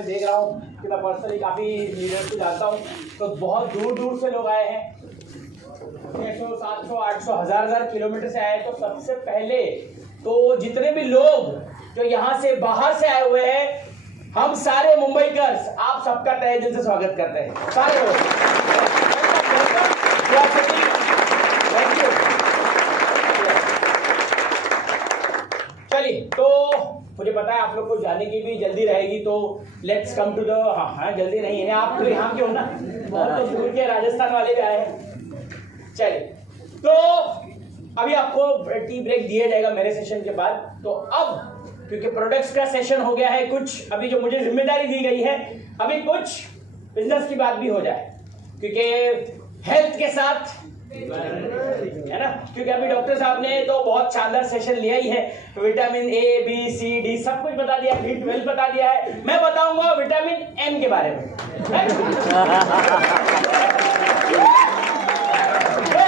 मैं देख रहा हूँ कि मैं पर्सनली काफ़ी लीडर्स को जानता हूँ, तो बहुत दूर दूर से लोग आए हैं, 600, 700, 800, 1000 किलोमीटर से आए। तो सबसे पहले तो जितने भी लोग जो यहाँ से बाहर से आए हुए हैं, हम सारे मुंबईकर्स आप सबका तहे दिल से स्वागत करते हैं, सारे लोग। Thank you. चलिए, तो मुझे पता है आप लोग को जाने की भी जल्दी रहेगी, तो लेट्स कम टू द हाँ जल्दी नहीं है, आप तो यहाँ के हो ना, बहुत तो दूर के राजस्थान वाले भी आए हैं। चलिए, तो अभी आपको टी ब्रेक दिया जाएगा मेरे सेशन के बाद। तो अब क्योंकि प्रोडक्ट्स का सेशन हो गया है, कुछ अभी जो मुझे जिम्मेदारी दी गई है, अभी कुछ बिजनेस की बात भी हो जाए, क्योंकि हेल्थ के साथ है ना, क्योंकि अभी डॉक्टर साहब ने तो बहुत शानदार सेशन लिया ही है। Vitamin A B C D सब कुछ बता दिया, B12 बता दिया है। मैं बताऊंगा विटामिन एम के बारे में।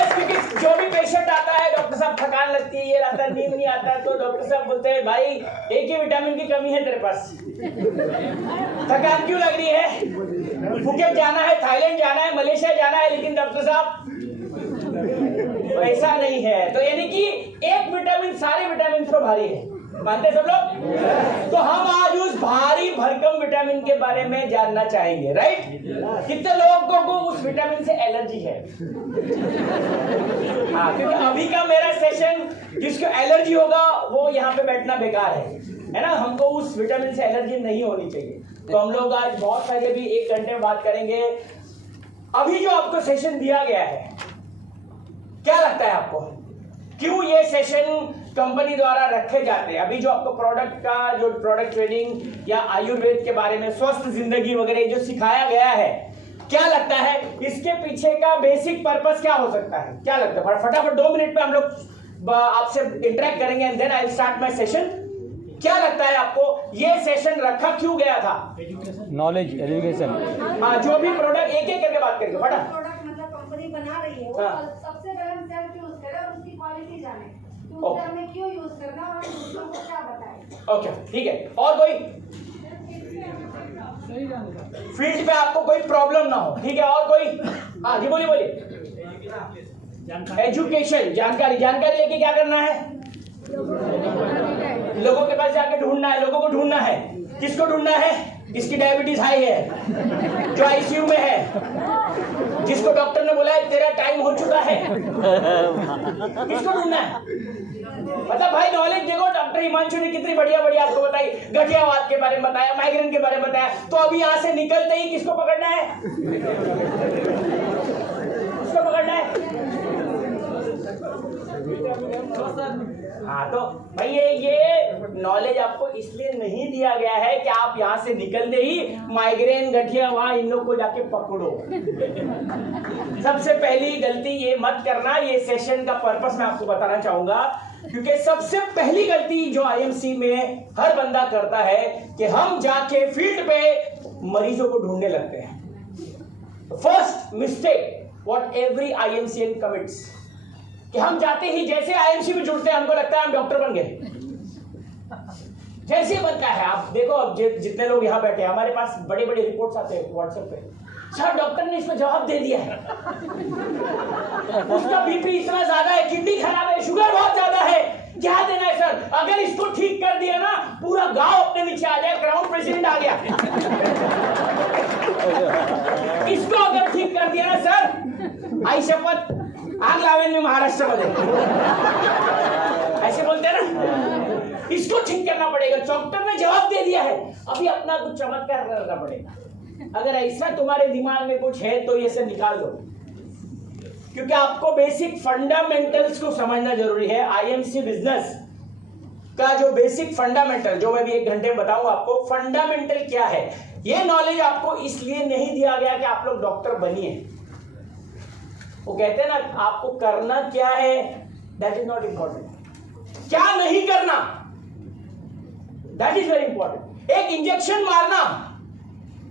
क्योंकि जो भी पेशेंट आता है, डॉक्टर साहब थकान लगती है, ये आता है, नींद नहीं आता है, तो डॉक्टर साहब बोलते हैं भाई एक ही विटामिन की कमी है तेरे पास, थकान क्यों लग रही है, फुकेट जाना है, थाईलैंड जाना है, मलेशिया जाना है, लेकिन डॉक्टर साहब ऐसा नहीं है। तो यानी कि एक विटामिन सारे विटामिन से भारी है, मानते सब लोग। तो हम आज उस भारी भरकम विटामिन के बारे में जानना चाहेंगे, राइट। कितने लोगों को उस विटामिन से एलर्जी है? हाँ, क्योंकि अभी का मेरा सेशन जिसको एलर्जी होगा वो यहाँ पे बैठना बेकार है ना। हमको उस विटामिन से एलर्जी नहीं होनी चाहिए। तो हम लोग आज बहुत सारे अभी 1 घंटे में बात करेंगे। अभी जो आपको सेशन दिया गया है, क्या लगता है आपको क्यों ये सेशन कंपनी द्वारा रखे जाते हैं? अभी जो आपको प्रोडक्ट का जो प्रोडक्ट ट्रेनिंग या आयुर्वेद के बारे में, स्वस्थ जिंदगी वगैरह जो सिखाया गया है, क्या लगता है इसके पीछे का बेसिक पर्पस क्या हो सकता है? क्या लगता है? फटाफट 2 मिनट में हम लोग आपसे इंटरेक्ट करेंगे and then I will start my session. क्या लगता है आपको ये सेशन रखा क्यों गया था? Knowledge, education. हाँ, जो भी प्रोडक्ट एक एक करके बात करेंगे। फटाफट प्रोडक्ट मतलब कंपनी बना रही है, वो सबसे पहले हम सेल्फ यूज करें और उसकी क्वालिटी जाने, तो उसे हमें क्यों यूज करना और दूसरों को क्या बताएं। ओके, ठीक है। और कोई फील्ड पे आपको कोई प्रॉब्लम ना हो, ठीक है? और कोई? हाँ जी, बोलिए बोलिए। एजुकेशन, जानकारी लेके क्या करना है? लोगों के पास जाके ढूंढना है, लोगों को ढूंढना है। किसको ढूंढना है? जिसकी डायबिटीज हाई है, जो आईसीयू में है, जिसको डॉक्टर ने बोला है तेरा टाइम हो चुका है। किसको ढूंढना है? मतलब भाई नॉलेज देखो, डॉक्टर हिमांशु ने कितनी बढ़िया आपको बताई, गठियावाद के बारे में बताया, माइग्रेन के बारे में बताया। तो अभी यहाँ से निकलते ही किसको पकड़ना है? किसको पकड़ना है? हाँ, तो भाई ये नॉलेज आपको इसलिए नहीं दिया गया है कि आप यहाँ से निकलते ही माइग्रेन, गठिया, वहां इन लोग को जाके पकड़ो। सबसे पहली गलती ये मत करना। ये सेशन का पर्पस मैं आपको बताना चाहूंगा, क्योंकि सबसे पहली गलती जो आईएमसी में हर बंदा करता है कि हम जाके फील्ड पे मरीजों को ढूंढने लगते हैं। First mistake what every IMCN commits, कि हम जाते ही जैसे आईएमसी में जुड़ते हैं हमको लगता है हम डॉक्टर बन गए। जैसे बनता है, आप देखो अब जितने लोग यहाँ बैठे हैं, हमारे पास बड़े रिपोर्ट्स आते हैं व्हाट्सएप पे, सर डॉक्टर ने इसको जवाब दे दिया है, उसका बीपी इतना ज्यादा है, किडनी खराब है, शुगर बहुत ज्यादा है, क्या देना है सर? अगर इसको ठीक कर दिया ना, पूरा गांव अपने नीचे आ जाए, क्राउन प्रेसिडेंट आ गया। इसको अगर ठीक कर दिया ना सर, आई शपथ आग लावेंगे महाराष्ट्र में, ऐसे बोलते हैं ना। इसको ठीक करना पड़ेगा, डॉक्टर ने जवाब दे दिया है, अभी अपना कुछ चमत्कार करना पड़ेगा। अगर ऐसा तुम्हारे दिमाग में कुछ है तो ये से निकाल दो, क्योंकि आपको बेसिक फंडामेंटल्स को समझना जरूरी है। आईएमसी बिजनेस का जो बेसिक फंडामेंटल, जो मैं भी 1 घंटे में बताऊंगा आपको, फंडामेंटल क्या है, ये नॉलेज आपको इसलिए नहीं दिया गया कि आप लोग डॉक्टर बनिए। वो कहते हैं ना, आपको करना क्या है दैट इज नॉट इंपॉर्टेंट, क्या नहीं करना दैट इज वेरी इंपॉर्टेंट। एक इंजेक्शन मारना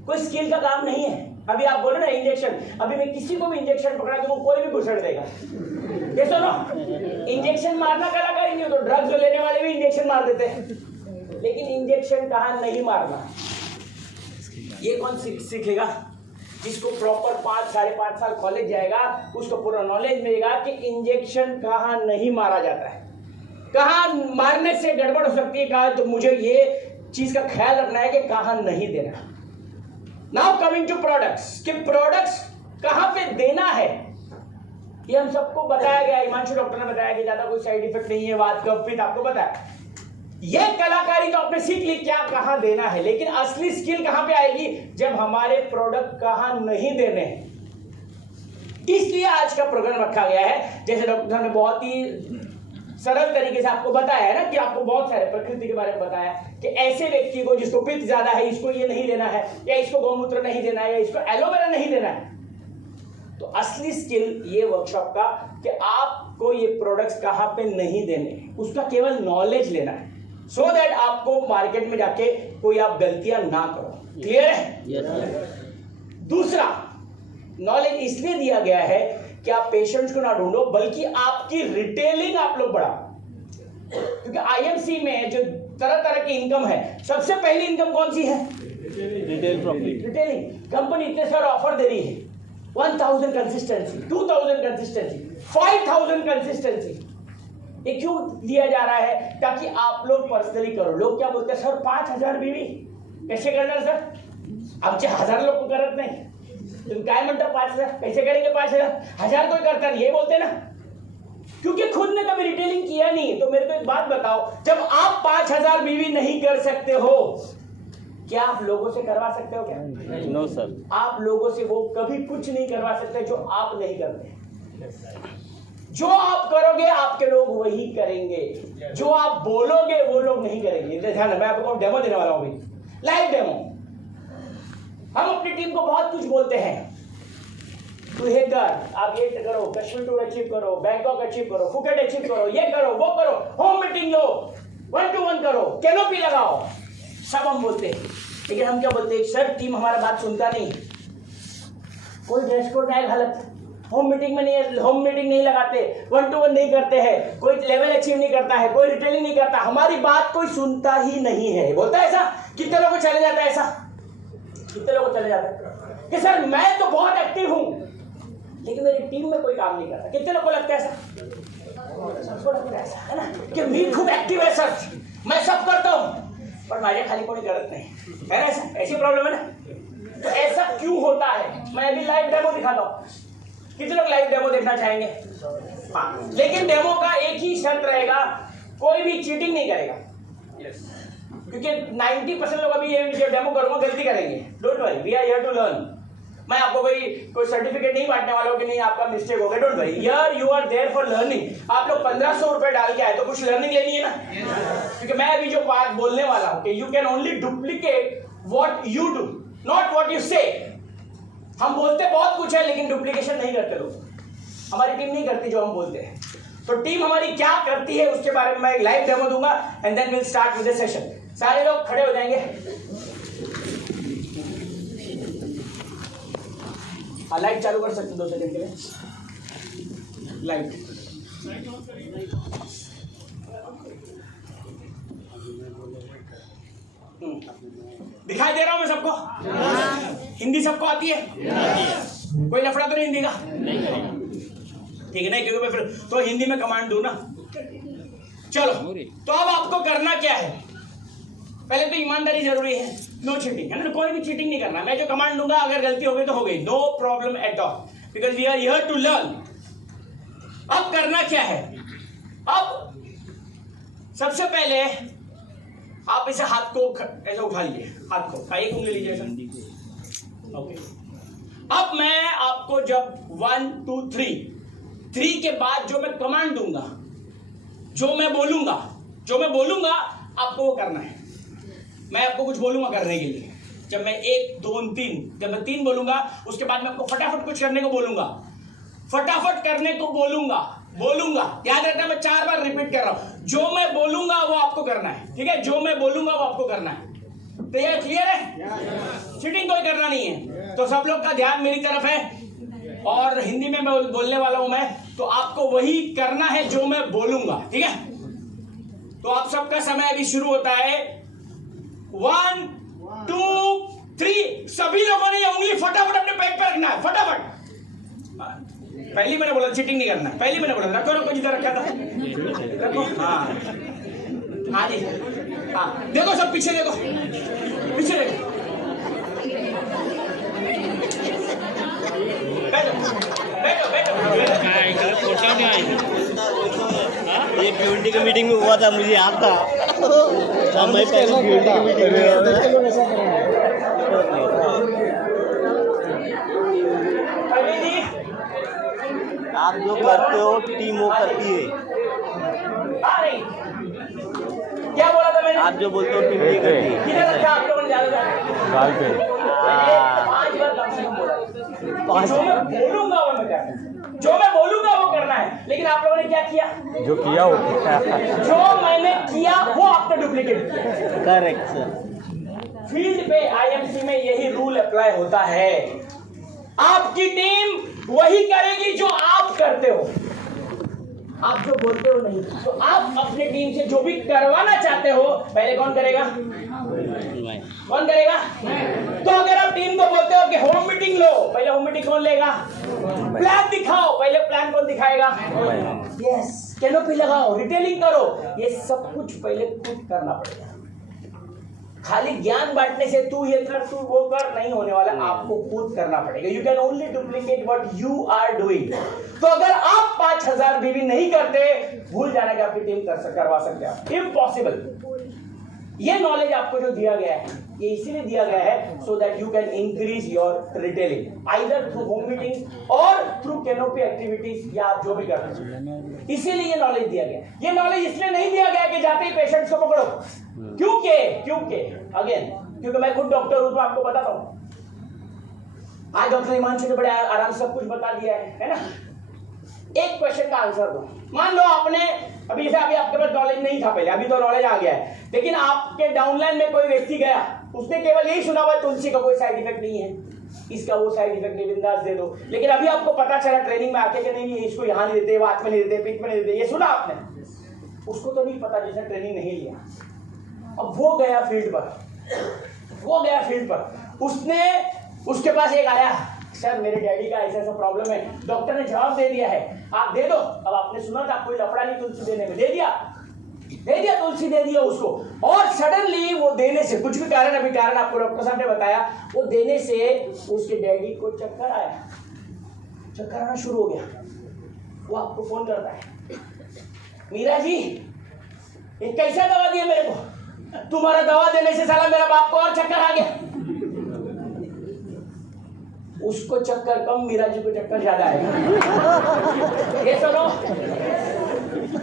कोई स्किल का काम नहीं है। अभी आप बोलो ना इंजेक्शन, अभी मैं किसी को भी इंजेक्शन पकड़ा दूंगा, कोई भी घुसड़ देगा। ये सुनो, इंजेक्शन मारना कलाकारी नहीं हो, तो ड्रग्स लेने वाले भी इंजेक्शन मार देते हैं, लेकिन इंजेक्शन कहाँ नहीं मारना, ये कौन सीखेगा? जिसको प्रॉपर 5-5.5 साल कॉलेज जाएगा उसको पूरा नॉलेज मिलेगा कि इंजेक्शन कहाँ नहीं मारा जाता है, कहाँ मारने से गड़बड़ हो सकती है, कहाँ तो मुझे ये चीज का ख्याल रखना है कि कहाँ नहीं देना। नाउ कमिंग टू प्रोडक्ट्स, कि प्रोडक्ट्स कहाँ पे देना है ये हम सबको बताया गया। हिमांशु डॉक्टर ने बताया कि ज्यादा कोई साइड इफेक्ट नहीं है, बात कपित आपको बताया। ये कलाकारी तो आपने सीख ली क्या कहां देना है, लेकिन असली स्किल कहां पे आएगी? जब हमारे प्रोडक्ट कहां नहीं देने हैं। इसलिए आज का प्रोग्राम रखा गया है, जैसे डॉक्टर ने बहुत ही सरल तरीके से आपको बताया है ना, कि आपको बहुत सारे प्रकृति के बारे में बताया कि ऐसे व्यक्ति को जिसको पित्त ज्यादा है इसको ये नहीं देना है, या इसको गौमूत्र नहीं देना है, या इसको एलोवेरा नहीं देना है। तो असली स्किल ये वर्कशॉप का कि आपको ये प्रोडक्ट्स कहां पे नहीं देने, उसका केवल नॉलेज लेना है, सो दैट आपको मार्केट में जाके कोई आप गलतियां ना करो। क्लियर है? दूसरा, नॉलेज इसलिए दिया गया है कि आप पेशेंट्स को ना ढूंढो, बल्कि आपकी रिटेलिंग आप लोग बढ़ाओ। क्योंकि आईएमसी में जो तरह तरह की इनकम है, सबसे पहली इनकम कौन सी है? Retail profit. रिटेलिंग। कंपनी इतने सारे ऑफर दे रही है, 1000 कंसिस्टेंसी, 2000 कंसिस्टेंसी, 5000 कंसिस्टेंसी। ये क्यों दिया जा रहा है? ताकि आप लोग पर्सनली करो। लोग क्या बोलते हैं, सर 5000 बीवी कैसे करना सर? आमचे 1000 लोग करत नाही, तुम्ही काय म्हणता 5000 कैसे करेंगे? 5000 कोई करता नहीं, ये बोलते ना, क्योंकि खुद ने कभी रिटेलिंग किया नहीं। तो मेरे को एक बात बताओ, जब आप 5000 बीवी नहीं कर सकते हो, क्या आप लोगों से करवा सकते हो? क्या? No sir. आप लोगों से वो कभी कुछ नहीं करवा सकते जो आप नहीं करते। जो आप करोगे आपके लोग वही करेंगे, जो आप बोलोगे वो लोग नहीं करेंगे। ध्यान, मैं आपको डेमो देने वाला हूं, लाइव डेमो। हम अपनी टीम को बहुत कुछ बोलते हैं, तू ये कर, आप ये करो, कश्मीर टूर अचीव करो, बैंकॉक अचीव करो, फुकेट अचीव करो, ये करो, वो करो, होम मीटिंग लो, 1-to-1 करो, कैनोपी लगाओ, सब हम बोलते हैं। लेकिन हम क्या बोलते हैं? सर टीम हमारा बात सुनता नहीं, कोई ड्रेस कोड नहीं घालत, होम मीटिंग नहीं लगाते, 1-to-1 नहीं करते हैं, कोई लेवल अचीव नहीं करता है, कोई रिटेलिंग नहीं करता, हमारी बात कोई सुनता ही नहीं है। बोलता है ऐसा? कितने लोगों को चले जाता है ऐसा? कितने लोगों को चले जाता है कि सर मैं तो बहुत एक्टिव हूं लेकिन मेरी टीम में कोई काम नहीं करता? कितने लोगों को लगता है ऐसा? सबको लगता है ऐसा, है ना, कि मैं खूब एक्टिव है सर, मैं सब करता हूं, पर माझ्या खाली कोई करत नहीं, है ना? ऐसा ऐसी प्रॉब्लम है ना। तो ऐसा क्यों होता है? मैं अभी लाइव डेमो दिखाता हूं। कितने लोग लाइव डेमो देखना चाहेंगे? हाँ, लेकिन डेमो का एक ही शर्त रहेगा, कोई भी चीटिंग नहीं करेगा। क्योंकि 90% लोग अभी ये डेमो करूंगा गलती करेंगे। Don't worry, we are here to learn. मैं आपको कोई सर्टिफिकेट नहीं बांटने वाला हूं कि नहीं आपका मिस्टेक हो गया। Don't worry, here you are there for learning. आप लोग 1500 रुपए डाल के आए तो कुछ लर्निंग लेनी है ना। क्योंकि मैं अभी जो बात बोलने वाला हूं कि you can only duplicate what you do, not what you से। हम बोलते बहुत कुछ है लेकिन डुप्लीकेशन नहीं करते लोग। हमारी टीम नहीं करती जो हम बोलते हैं। तो टीम हमारी क्या करती है उसके बारे में मैं एक लाइव डेमो दूंगा and then will start with the session. सारे लोग खड़े हो जाएंगे। हाँ, लाइट चालू कर सकते 2 सेकंड के लिए। लाइट दिखाई दे रहा हूं मैं सबको? हिंदी सबको आती है? कोई लफड़ा तो नहीं हिंदी का? ठीक है, नहीं क्योंकि मैं फिर तो हिंदी में कमांड दूं ना। चलो, तो अब आपको करना क्या है? पहले तो ईमानदारी जरूरी है, नो चीटिंग, है ना? कोई भी चीटिंग नहीं करना। मैं जो कमांड दूंगा अगर गलती हो गई तो हो गई, no problem at all, because we are here to learn. अब करना क्या है? अब सबसे पहले आप इसे हाथ को ऐसे उठा लीजिए, हाथ को एक उंगली लीजिए सर। ओके, अब मैं आपको जब 1 2 3 के बाद जो मैं कमांड दूंगा, जो मैं बोलूंगा आपको वो करना है। मैं आपको कुछ बोलूंगा करने के लिए। जब मैं 1 2 3, जब मैं 3 बोलूंगा उसके बाद मैं आपको फटाफट कुछ करने को बोलूंगा, फटाफट करने को बोलूंगा। याद रखना, मैं 4 बार रिपीट कर रहा हूं। जो मैं बोलूंगा वो आपको करना है, ठीक है? जो मैं बोलूंगा वो आपको करना है। तो ये क्लियर है? चीटिंग कोई करना नहीं है। तो सब लोग का ध्यान मेरी तरफ है और हिंदी में मैं बोलने वाला हूं मैं, तो आपको वही करना है जो मैं बोलूंगा, ठीक है? तो आप सबका समय अभी शुरू होता है। 1 2 3 सभी लोगों ने ये उंगली फटाफट अपने पेट पे रखना है, फटाफट। पहली मैंने बोला चीटिंग नहीं करना, पहली मैंने बोला रखो रखो जिधर रखा था रखो। हाँ हाँ जी हाँ, देखो सब पीछे देखो, पीछे देखो। बैठो बैठो बैठो। ये पीयूटी की मीटिंग में हुआ था, मुझे याद था। मैं पहले पीयूटी की मीटिंग में आप जो करते हो टीम वो करती है। क्या बोला था मैंने? आप जो बोलते हो टीम ये करती है। किधर रखा आप लोगों ने ज्यादा? गाल पे 5 बार कम से कम बोला। जो मैं बोलूंगा वो मैं करना, जो मैं बोलूंगा वो करना है। लेकिन आप लोगों ने क्या किया? जो किया वो जो मैंने किया वो आपने डुप्लीकेट किया। Correct sir. फील्ड पे आईएमसी में यही रूल अप्लाई होता है। आपकी टीम वही करेगी जो आप करते हो, आप जो बोलते हो नहीं। तो आप अपनी टीम से जो भी करवाना चाहते हो, पहले कौन करेगा? कौन करेगा? तो अगर आप टीम को बोलते हो कि होम मीटिंग लो, पहले होम मीटिंग कौन लेगा? प्लान दिखाओ, पहले प्लान कौन दिखाएगा? यस। कैनोपी लगाओ, रिटेलिंग करो, ये सब कुछ पहले खुद करना पड़ेगा। खाली ज्ञान बांटने से तू ये कर तू वो कर नहीं होने वाला, आपको खुद करना पड़ेगा। You can only duplicate what you are doing. तो अगर आप 5000 बीवी नहीं करते, भूल जाने की आपकी टीम करवा सकते हैं, इम्पॉसिबल। ये नॉलेज आपको जो दिया गया है, ये इसीलिए दिया गया है so that you can increase your retailing either through home meeting or through canopy activities, या आप जो भी करते हैं। इसीलिए ये नॉलेज दिया गया। ये नॉलेज इसलिए नहीं दिया गया कि जाते ही पेशेंट्स को पकड़ो, क्योंकि अगेन क्योंकि मैं खुद डॉक्टर हूं तो आपको बताता हूं। आज डॉक्टर हिमांशु ने बड़े आराम से सब कुछ बता दिया है ना। एक क्वेश्चन का आंसर दो। मान लो आपने अभी आपके पास नॉलेज नहीं था पहले, अभी तो नॉलेज आ गया है, लेकिन आपके डाउनलाइन में कोई व्यक्ति गया, उसने केवल यही सुना हुआ तुलसी का कोई साइड इफेक्ट नहीं है, इसका वो साइड इफेक्ट नहीं, बिंदास दे दो। लेकिन अभी आपको पता चला ट्रेनिंग में आके कि नहीं इसको यहाँ नहीं देते, वात में नहीं देते, पीठ में नहीं देते, ये सुना आपने। उसको तो नहीं पता जिसने ट्रेनिंग नहीं लिया। अब वो गया फील्ड पर, उसने उसके पास एक आया, सर मेरे डैडी का ऐसा ऐसा प्रॉब्लम है, डॉक्टर ने जवाब दे दिया है, आप दे दो। अब आपने सुना था कोई लफड़ा नहीं तुलसी देने में, दे दिया तुलसी दे दिया उसको। और सडनली वो देने से कुछ भी कारण, अभी कारण आपको डॉक्टर साहब ने बताया, वो देने से उसके डैडी को चक्कर आना शुरू हो गया। वो आपको फोन करता है, मीरा जी ये कैसा दवा दिया मेरे को, तुम्हारा दवा देने से साला मेरा बाप को और चक्कर आ गया। उसको चक्कर कम, मीरा जी को चक्कर ज्यादा आएगा। ये सुनो,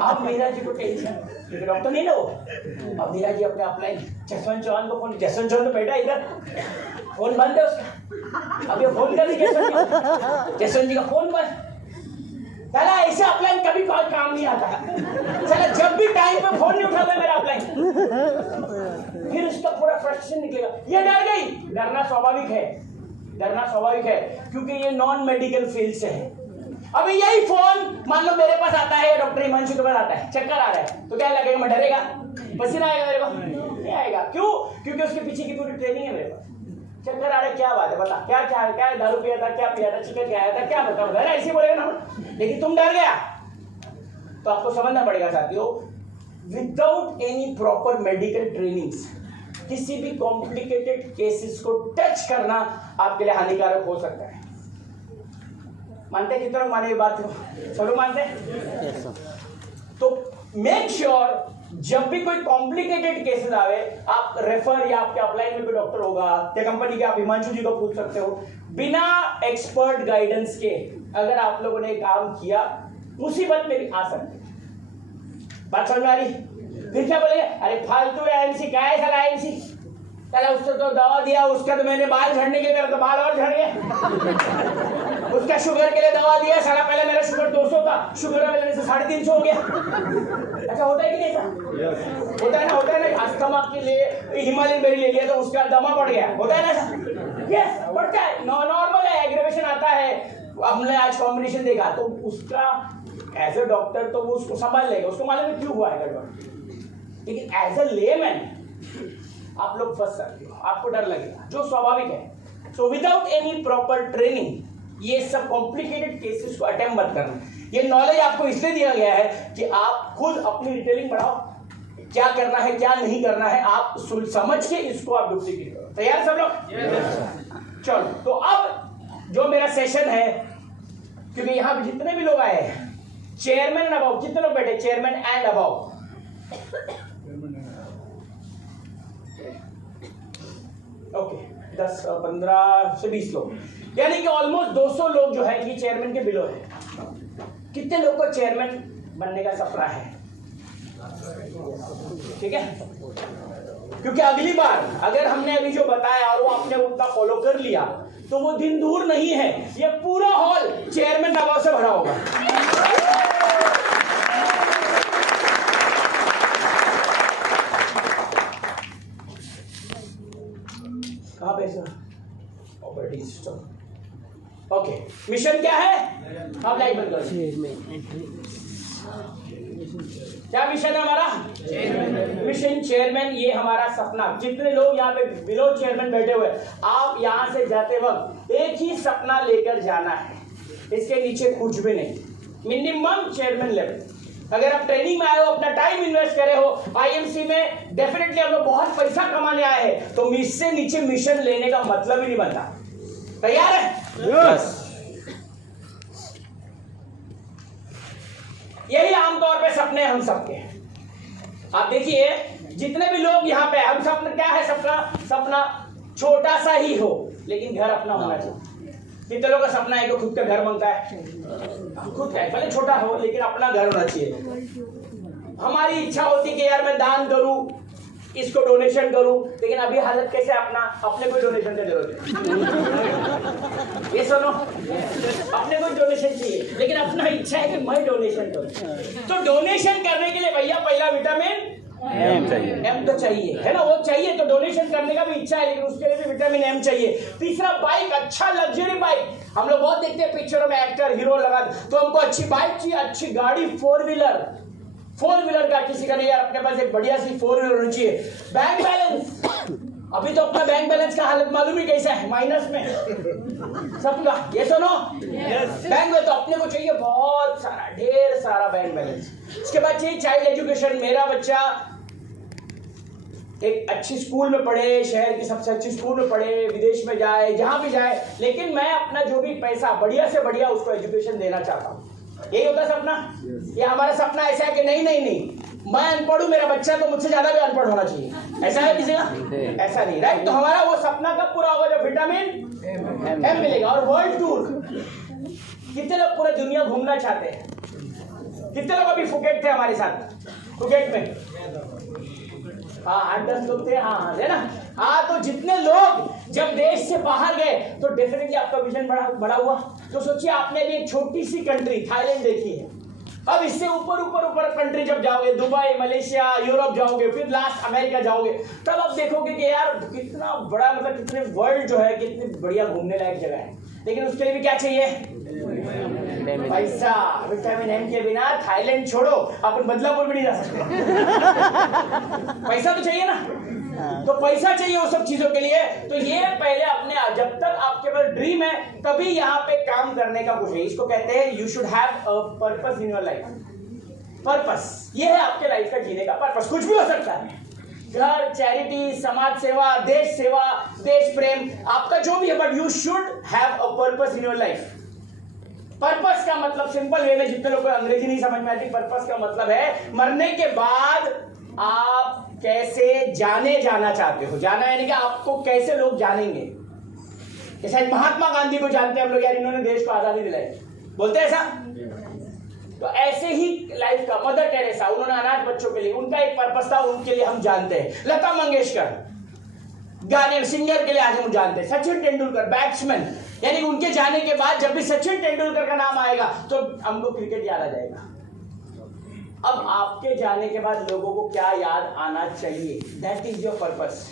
अब मीरा जी को टेंशन, क्योंकि डॉक्टर नहीं ना वो। अब मीरा जी अपने अपलाइन जसवंत चौहान को फोन, जसवंत चौहान तो बैठा इधर, फोन बंद है उसका। अब ये फोन कर दी जसवंत जी का फोन बंद। साला ऐसे अपलाइन कभी कॉल काम नहीं आता, साला जब भी टाइम पे फोन नहीं उठाता मेरा अपलाइन। फिर उसका पूरा फ्रस्ट्रेशन निकलेगा। ये डर गई, डरना स्वाभाविक है क्योंकि ये नॉन मेडिकल फील्ड से है। अभी यही फोन मान लो मेरे पास आता है, डॉक्टर हिमांशु के पास आता है, चक्कर आ रहा है, तो क्या लगेगा, मैं डरेगा, पसीना आएगा मेरे को, नहीं आएगा। क्यों? क्योंकि उसके पीछे की पूरी ट्रेनिंग है मेरे पास। चक्कर आ रहा है, क्या बात है बता, क्या दारू पिया था, क्या पिया था, चिकन क्या आया था, क्या बताओ, ऐसे बोलेगा ना। लेकिन तुम डर गया, तो आपको समझना पड़ेगा साथियों, without any proper medical trainings किसी भी कॉम्प्लिकेटेड केसेस को टच करना आपके लिए हानिकारक हो सकता है। मानते कितना लोग माने ये बात को? सब लोग मानते हैं? तो मेक श्योर जब भी कोई कॉम्प्लिकेटेड केसेस आवे, आप रेफर या आपके अपलाइन में कोई डॉक्टर होगा या कंपनी के, आप हिमांशु जी को पूछ सकते हो। बिना एक्सपर्ट गाइडेंस के अगर आप लोगों ने काम किया, मुसीबत में भी आ सकती है। बात समझ में आ रही? फिर क्या बोलेंगे, अरे फालतू आईएमसी, क्या है साला आईएमसी, साला उसको तो दवा दिया, उसका तो मैंने बाल झड़ने के लिए तो बाल और झड़ गए। उसका शुगर के लिए दवा दिया, साला पहले मेरा शुगर 200 था, शुगर लेने से 350 हो गया। ऐसा होता है कि नहीं? ऐसा होता है ना। अस्थमा के लिए हिमालयन बेरी ले लिया तो उसका दमा बढ़ गया, होता है ना ऐसा? यस, बढ़ता है, नॉर्मल है, एग्रीवेशन आता है। हमने आज कॉम्बिनेशन देखा तो उसका एज ए डॉक्टर तो वो उसको संभाल लेगा, उसको मालूम है क्यों हुआ है गड़बड़। लेकिन एज ए लेमैन आप लोग फंस सकते हो, आपको डर लगेगा, जो स्वाभाविक है। So without any proper training ये सब कॉम्प्लिकेटेड केसेस को अटेम्प्ट मत करना। ये नॉलेज आपको इसलिए दिया गया है कि आप खुद अपनी डिटेलिंग बढ़ाओ, क्या करना है क्या नहीं करना है, आप समझ के इसको आप डुप्लीकेट करो। तैयार सब लोग? चलो, तो अब जो मेरा सेशन है, क्योंकि यहाँ पे जितने भी लोग आए हैं, चेयरमैन एंड अबाउ, कितने लोग बैठे? चेयरमैन एंड अबाउ, ओके, 10, 15 से 20 लोग, यानी कि ऑलमोस्ट 200 लोग जो है ये चेयरमैन के बिलो है। कितने लोग को चेयरमैन बनने का सपना है? ठीक है, क्योंकि अगली बार अगर हमने अभी जो बताया और वो आपने उतना फॉलो कर लिया तो वो दिन दूर नहीं है, ये पूरा हॉल चेयरमैन दबाव से भरा होगा। कहाँ पे sir? Operating system. Okay, mission क्या है? आप लाइट बंद करो। क्या मिशन है हमारा? मिशन चेयरमैन, ये हमारा सपना। जितने लोग यहाँ पे बिलो चेयरमैन बैठे हुए, आप यहाँ से जाते वक्त एक ही सपना लेकर जाना है, इसके नीचे कुछ भी नहीं, मिनिमम चेयरमैन लेवल। अगर आप ट्रेनिंग में आए हो, अपना टाइम इन्वेस्ट करे हो, आईएमसी में डेफिनेटली हम लोग बहुत पैसा कमाने आए हैं, तो इससे नीचे मिशन लेने का मतलब ही नहीं बनता। तैयार है? यस। यही आमतौर पे सपने हम सबके। आप देखिए जितने भी लोग यहाँ पे, हम सपना क्या है? सपना छोटा सा ही हो लेकिन घर अपना होना चाहिए। कितने लोगों का सपना है कि खुद का घर बनता है? खुद का है, भले छोटा हो लेकिन अपना घर होना चाहिए। हमारी इच्छा होती कि यार मैं दान करूं, इसको डोनेशन करूं, लेकिन अभी हालत कैसे? अपने को डोनेशन की जरूरत है। ये सुनो, अपने को डोनेशन चाहिए, लेकिन अपना इच्छा है कि मैं डोनेशन करूं। तो डोनेशन करने के लिए भैया पहला विटामिन एम तो चाहिए, है ना? वो चाहिए, तो डोनेशन करने का भी इच्छा है, लेकिन उसके लिए भी विटामिन एम चाहिए। तीसरा, बाइक, अच्छा लग्जरी बाइक। हम लोग बहुत देखते हैं पिक्चरों में, एक्टर हीरो लगा, तो हमको अच्छी बाइक चाहिए, अच्छी गाड़ी, फोर व्हीलर का किसी का नहीं यार, अपने पास एक बढ़िया सी फोर व्हीलर होनी चाहिए। बैंक बैलेंस, अभी तो अपना बैंक बैलेंस का हालत मालूम ही कैसा है, माइनस में सबका। ये सुनो, बैंक में तो अपने को चाहिए बहुत सारा, ढेर सारा बैंक बैलेंस। इसके बाद चाहिए चाइल्ड एजुकेशन। मेरा बच्चा एक अच्छी स्कूल में पढ़े, शहर की सबसे अच्छी स्कूल में पढ़े, विदेश में जाए, जहां भी जाए, लेकिन मैं अपना जो भी पैसा बढ़िया से बढ़िया उसको एजुकेशन देना चाहता हूँ। यही होता है सपना। ये हमारा सपना ऐसा है कि नहीं, मैं अनपढ़ हूं, मेरा बच्चा तो मुझसे ज्यादा भी अनपढ़ होना चाहिए, ऐसा है किसी का? ऐसा नहीं, राइट? तो हमारा वो सपना कब पूरा होगा? जब विटामिन एम मिलेगा। और वर्ल्ड टूर, कितने लोग पूरे दुनिया घूमना चाहते हैं? कितने लोग अभी फुकेट थे हमारे साथ? फुकेट में हाँ 8-10 लोग थे, हाँ है ना? हाँ, तो जितने लोग जब देश से बाहर गए तो डेफिनेटली आपका विजन बड़ा हुआ। तो सोचिए, आपने भी एक छोटी सी कंट्री थाईलैंड देखी है, अब इससे ऊपर कंट्री जब जाओगे, दुबई, मलेशिया, यूरोप जाओगे, फिर लास्ट अमेरिका जाओगे, तब आप देखोगे कि यार कितना बड़ा, मतलब कितने वर्ल्ड जो है, कितनी बढ़िया घूमने लायक जगह है। लेकिन उसके लिए भी क्या चाहिए? पैसा। विटामिन एम के बिना थाईलैंड छोड़ो, अपन बदलापुर भी नहीं जा सकते। पैसा तो चाहिए ना, तो पैसा चाहिए वो सब चीजों के लिए। तो ये पहले अपने, जब तक आपके पास ड्रीम है तभी यहाँ पे काम करने का कुछ है। इसको कहते हैं you should have a purpose in your life. Purpose, ये है आपके लाइफ का जीने का पर्पस। कुछ भी हो सकता है, घर, चैरिटी, समाज सेवा, देश सेवा, देश प्रेम, आपका जो भी है, but you should have a purpose in your life. Purpose का मतलब सिंपल वे में, जितने लोगों को अंग्रेजी नहीं समझ में आती, पर्पस का मतलब है मरने के बाद आप कैसे जाना चाहते हो। जाना यानी कि आपको कैसे लोग जानेंगे। जैसे महात्मा गांधी को जानते हैं हम लोग, यार इन्होंने देश को आजादी दिलाई, बोलते हैं ऐसा। तो ऐसे ही लाइफ का, मदर टेरेसा, उन्होंने अनाथ बच्चों के लिए, उनका एक पर्पस था, उनके लिए हम जानते हैं। लता मंगेशकर, गाने सिंगर के लिए आज हम जानते हैं। सचिन तेंदुलकर, बैट्समैन, यानी उनके जाने के बाद जब भी सचिन तेंदुलकर का नाम आएगा तो हमको क्रिकेट याद आ जाएगा। अब आपके जाने के बाद लोगों को क्या याद आना चाहिए? That is your purpose.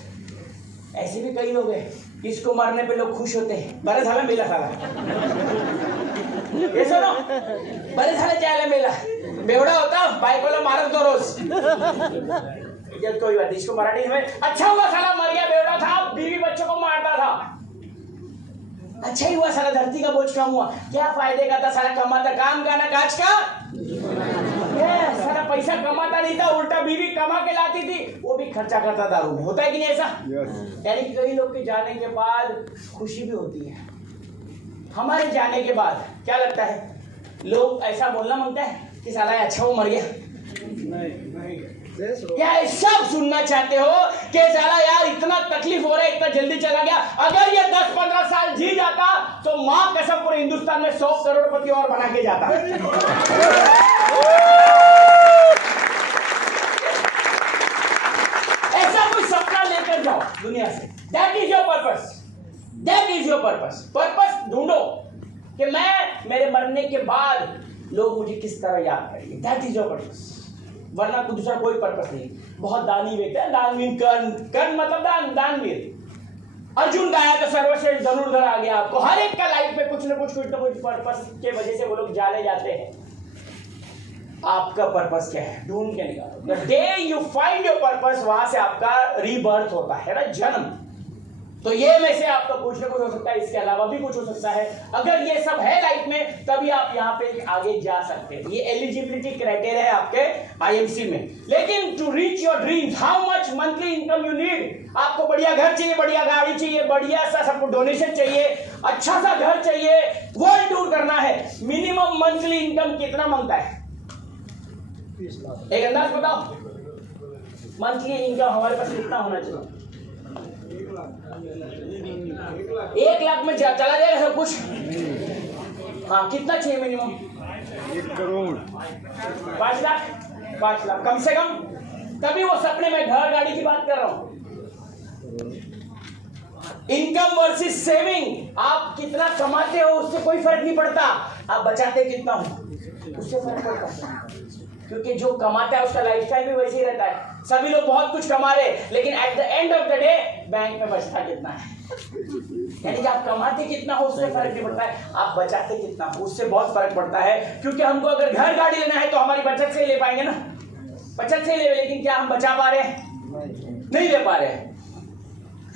ऐसे भी कई लोग हैं, इसको मरने पे लोग खुश होते हैं, बड़े साला मेला साला, ये सुनो, बड़े साले चाले मेला बेवड़ा होता, बाइक वाला मारत तो रोज, जब कोई बात नहीं, इसको मराठी में अच्छा हुआ साला मर गया, बेवड़ा था, बीवी बच्चों को मारता था। अच्छा ही हुआ साला धरती का बोझ कम हुआ। क्या फायदे का था, साला कमाता काम का ना काज का, साला पैसा कमाता नहीं था, उल्टा बीवी कमा के लाती थी, वो भी खर्चा करता दारू में। होता है कि नहीं ऐसा? यानी कई लोग के जाने के बाद खुशी भी होती है। हमारे जाने के बाद क्या लगता है, लोग ऐसा बोलना मांगता है कि साला अच्छा वो मर गया। क्या सब सुनना चाहते हो कि साला यार इतना तकलीफ हो रहा है, इतना जल्दी चला गया, अगर ये 10-15 साल जी जाता तो मां कसम पूरे हिंदुस्तान में 100 करोड़पति और बना के जाता। ऐसा कोई सपना लेकर जाओ दुनिया से। That is your purpose, that is your purpose. Purpose ढूंढो कि मैं मेरे मरने के बाद लोग मुझे किस तरह याद करेंगे। दैट इज योर पर्पस, वरना तो दूसरा कोई पर्पस नहीं। बहुत दानी व्यक्ति है, दानवीर कर्ण मतलब दानवीर। अर्जुन का आया तो सर्वश्रेष्ठ धनुर्धर आ गया। आपको हर एक का लाइफ में कुछ ना कुछ पर्पस के वजह से वो लोग जाने जाते हैं। आपका पर्पस क्या है, ढूंढ के निकालो। The day you find your purpose, वहां से आपका रीबर्थ होता है ना, जन्म। तो ये में से आपका कुछ ना कुछ हो सकता है, इसके अलावा भी कुछ हो सकता है। अगर ये सब है लाइफ में तभी आप यहाँ पे आगे जा सकते हैं। ये एलिजिबिलिटी क्राइटेरिया है आपके आईएमसी में। लेकिन to reach your dreams, how much monthly income you need. आपको बढ़िया घर चाहिए, बढ़िया गाड़ी चाहिए, बढ़िया सा सबको डोनेशन चाहिए, अच्छा सा घर चाहिए, वर्ल्ड टूर करना है, मिनिमम मंथली इनकम कितना मांगता है? एक अंदाज बताओ, मंथली इनकम हमारे पास कितना होना चाहिए? 1 लाख में चला जाएगा सब कुछ? हाँ, कितना चाहिए मिनिमम? 1 करोड़, 5 लाख, 5 लाख कम से कम। तभी वो सपने में घर गाड़ी की बात कर रहा हूं। इनकम वर्सेस सेविंग, आप कितना कमाते हो उससे कोई फर्क नहीं पड़ता, आप बचाते कितना हो उससे फर्क पड़ता है। क्योंकि जो कमाता है उसका लाइफस्टाइल भी वैसे ही रहता है। सभी लोग बहुत कुछ कमा रहे, लेकिन at the end of the day bank में बचता कितना है। यानी कि आप कमाते कितना हो उससे फर्क नहीं पड़ता है, आप बचाते कितना हो उससे बहुत फर्क पड़ता है। क्योंकि हमको अगर घर गाड़ी लेना है तो हमारी बचत से ही ले पाएंगे ना, बचत से ही ले, लेकिन क्या हम बचा पा रहे हैं? नहीं ले पा रहे हैं।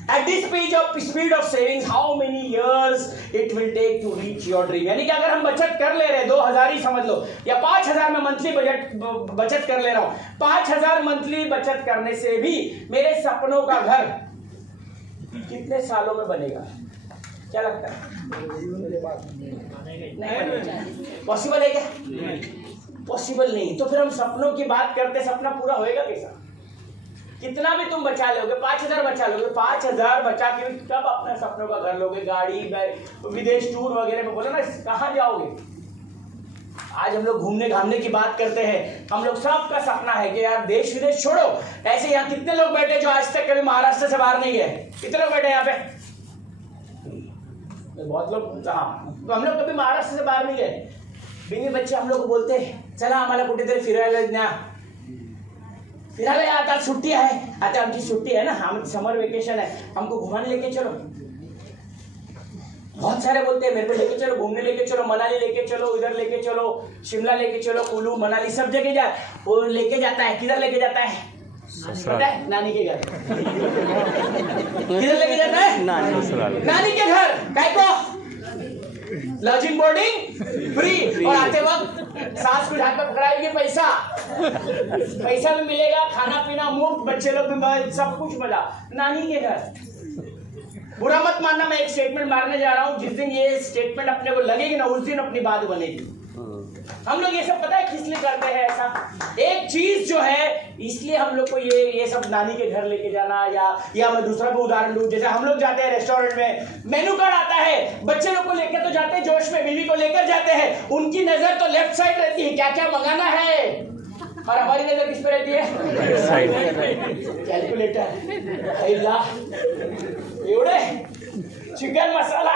At this speed of savings, how many years it will take to reach your dream? यानी कि अगर हम बचत कर ले रहे हैं 2000 ही समझ लो, या 5000 में मंथली बचत कर ले रहा हूं, 5000 मंथली बचत करने से भी मेरे सपनों का घर कितने सालों में बनेगा? क्या लगता है? पॉसिबल है क्या? पॉसिबल नहीं। तो फिर हम सपनों की बात करते, सपना पूरा होएगा कैसा? कितना भी तुम बचा लोगे, 5000 बचा लोगे, 5000 बचा के कब अपने सपनों का घर लोगे? गाड़ी, विदेश टूर वगैरह में बोले ना, कहाँ जाओगे? आज हम लोग घूमने घामने की बात करते हैं, हम लोग सबका सपना है कि यार देश विदेश छोड़ो। ऐसे यहाँ कितने लोग बैठे जो आज तक कभी महाराष्ट्र से बाहर नहीं गए? कितने लोग बैठे यहाँ पे? बहुत लोग। हाँ, तो हम लोग कभी महाराष्ट्र से बाहर नहीं गए। बीवी बच्चे हम लोग बोलते हैं चला आम्हाला कुठेतरी फिरायला आता, छुट्टी है, आता आमची छुट्टी है ना, हम समर वेकेशन है, हमको घुमाने लेके चलो। बहुत सारे बोलते हैं मेरे को लेके चलो, घूमने लेके चलो, मनाली लेके चलो, इधर लेके चलो, शिमला लेके चलो, कुल्लू मनाली सब जगह जा। वो लेके जाता है, किधर लेके जाता है? पता है? नानी के घर। किधर लेके जाता है? नानी के घर। काय को? लॉजिंग बोर्डिंग फ्री, और आते वक्त सास को हाथ में पकड़ाएगी, पैसा भी मिलेगा, खाना पीना मुफ्त, बच्चे लोग भी सब कुछ मजा। नानी के घर। बुरा मत मानना, मैं एक स्टेटमेंट मारने जा रहा हूं, जिस दिन ये स्टेटमेंट अपने को लगेगी ना उस दिन अपनी बात बनेगी। हम लोग ये सब पता है किस लिए करते हैं ऐसा? एक चीज जो है इसलिए हम लोग को ये सब नानी के घर लेके जाना, या मैं दूसरा को उदाहरण दूं, जैसे हम लोग जाते हैं रेस्टोरेंट में, मेनू कार्ड आता है, बच्चे लोग को लेकर तो जाते हैं जोश में, बीवी को लेकर जाते हैं, उनकी नजर तो लेफ्ट साइड रहती है, क्या क्या मंगाना है, और हमारी नजर किस पे रहती है? कैलकुलेटर। एवढे चिकन मसाला,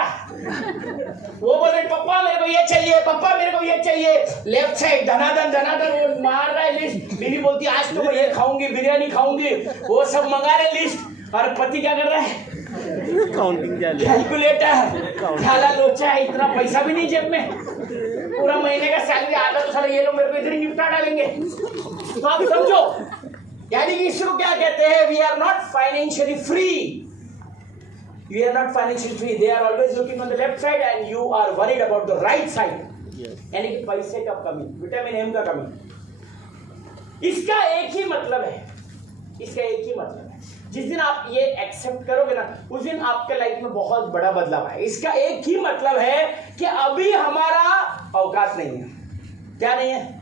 वो बोले पप्पा मेरे को ये चाहिए, पप्पा मेरे को ये चाहिए, लेफ्ट साइड धनाधन वो मार रहा है लिस्ट। बीवी बोलती है आज तो मैं ये खाऊंगी, बिरयानी खाऊंगी, वो सब मंगा रहे लिस्ट, और पति क्या कर रहा है? Counting calculator. खाला लोचा है, इतना पैसा भी नहीं जेब में, पूरा महीने का सैलरी आधा तो साला ये लोग मेरे को इधर ही निपटा डालेंगे। तो आप समझो यानी कि इसको क्या कहते हैं, we are not financially free, we are not financially free, they are always looking on the left side and you are worried about the right side. यानी कि पैसे का कमी, विटामिन एम का कमी। इसका एक ही मतलब है, इसका एक ही मतलब है, जिस दिन आप ये एक्सेप्ट करोगे ना, उस दिन आपके लाइफ में बहुत बड़ा बदलाव आएगा। इसका एक ही मतलब है कि अभी हमारा औकात नहीं है। क्या नहीं है?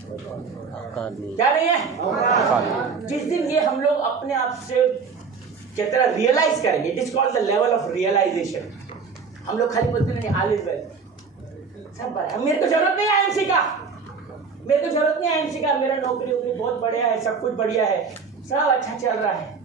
क्या नहीं है? जिस दिन ये हम लोग अपने आप से क्या तरह रियलाइज करेंगे, it is called the level of realisation. हम लोग खाली बोलते नहीं ऑल इज वेल, सब बड़ा, मेरे को जरूरत नहीं है आईएमसी का, मेरे को जरूरत नहीं है आईएमसी का, मेरा नौकरी वोकरी बहुत बढ़िया है, सब कुछ बढ़िया है, सब अच्छा चल रहा है।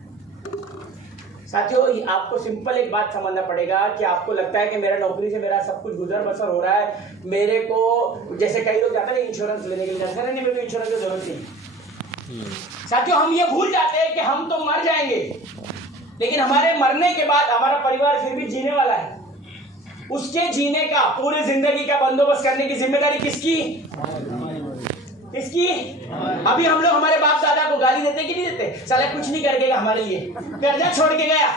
साथियों, आपको सिंपल एक बात समझना पड़ेगा कि आपको लगता है कि मेरा नौकरी से मेरा सब कुछ गुजर बसर हो रहा है, मेरे को जैसे कई लोग जाते हैं इंश्योरेंस लेने के लिए, नहीं मेरे को इंश्योरेंस की जरूरत नहीं। साथियों, हम ये भूल जाते हैं कि हम तो मर जाएंगे, लेकिन हमारे मरने के बाद हमारा परिवार फिर भी जीने वाला है। उसके जीने का, पूरी जिंदगी का बंदोबस्त करने की जिम्मेदारी किसकी? किसकी? अभी हम लोग हमारे बाप दादा को गाली देते कि नहीं देते? साला कुछ नहीं कर गया हमारे लिए, कर्जा छोड़ के गया,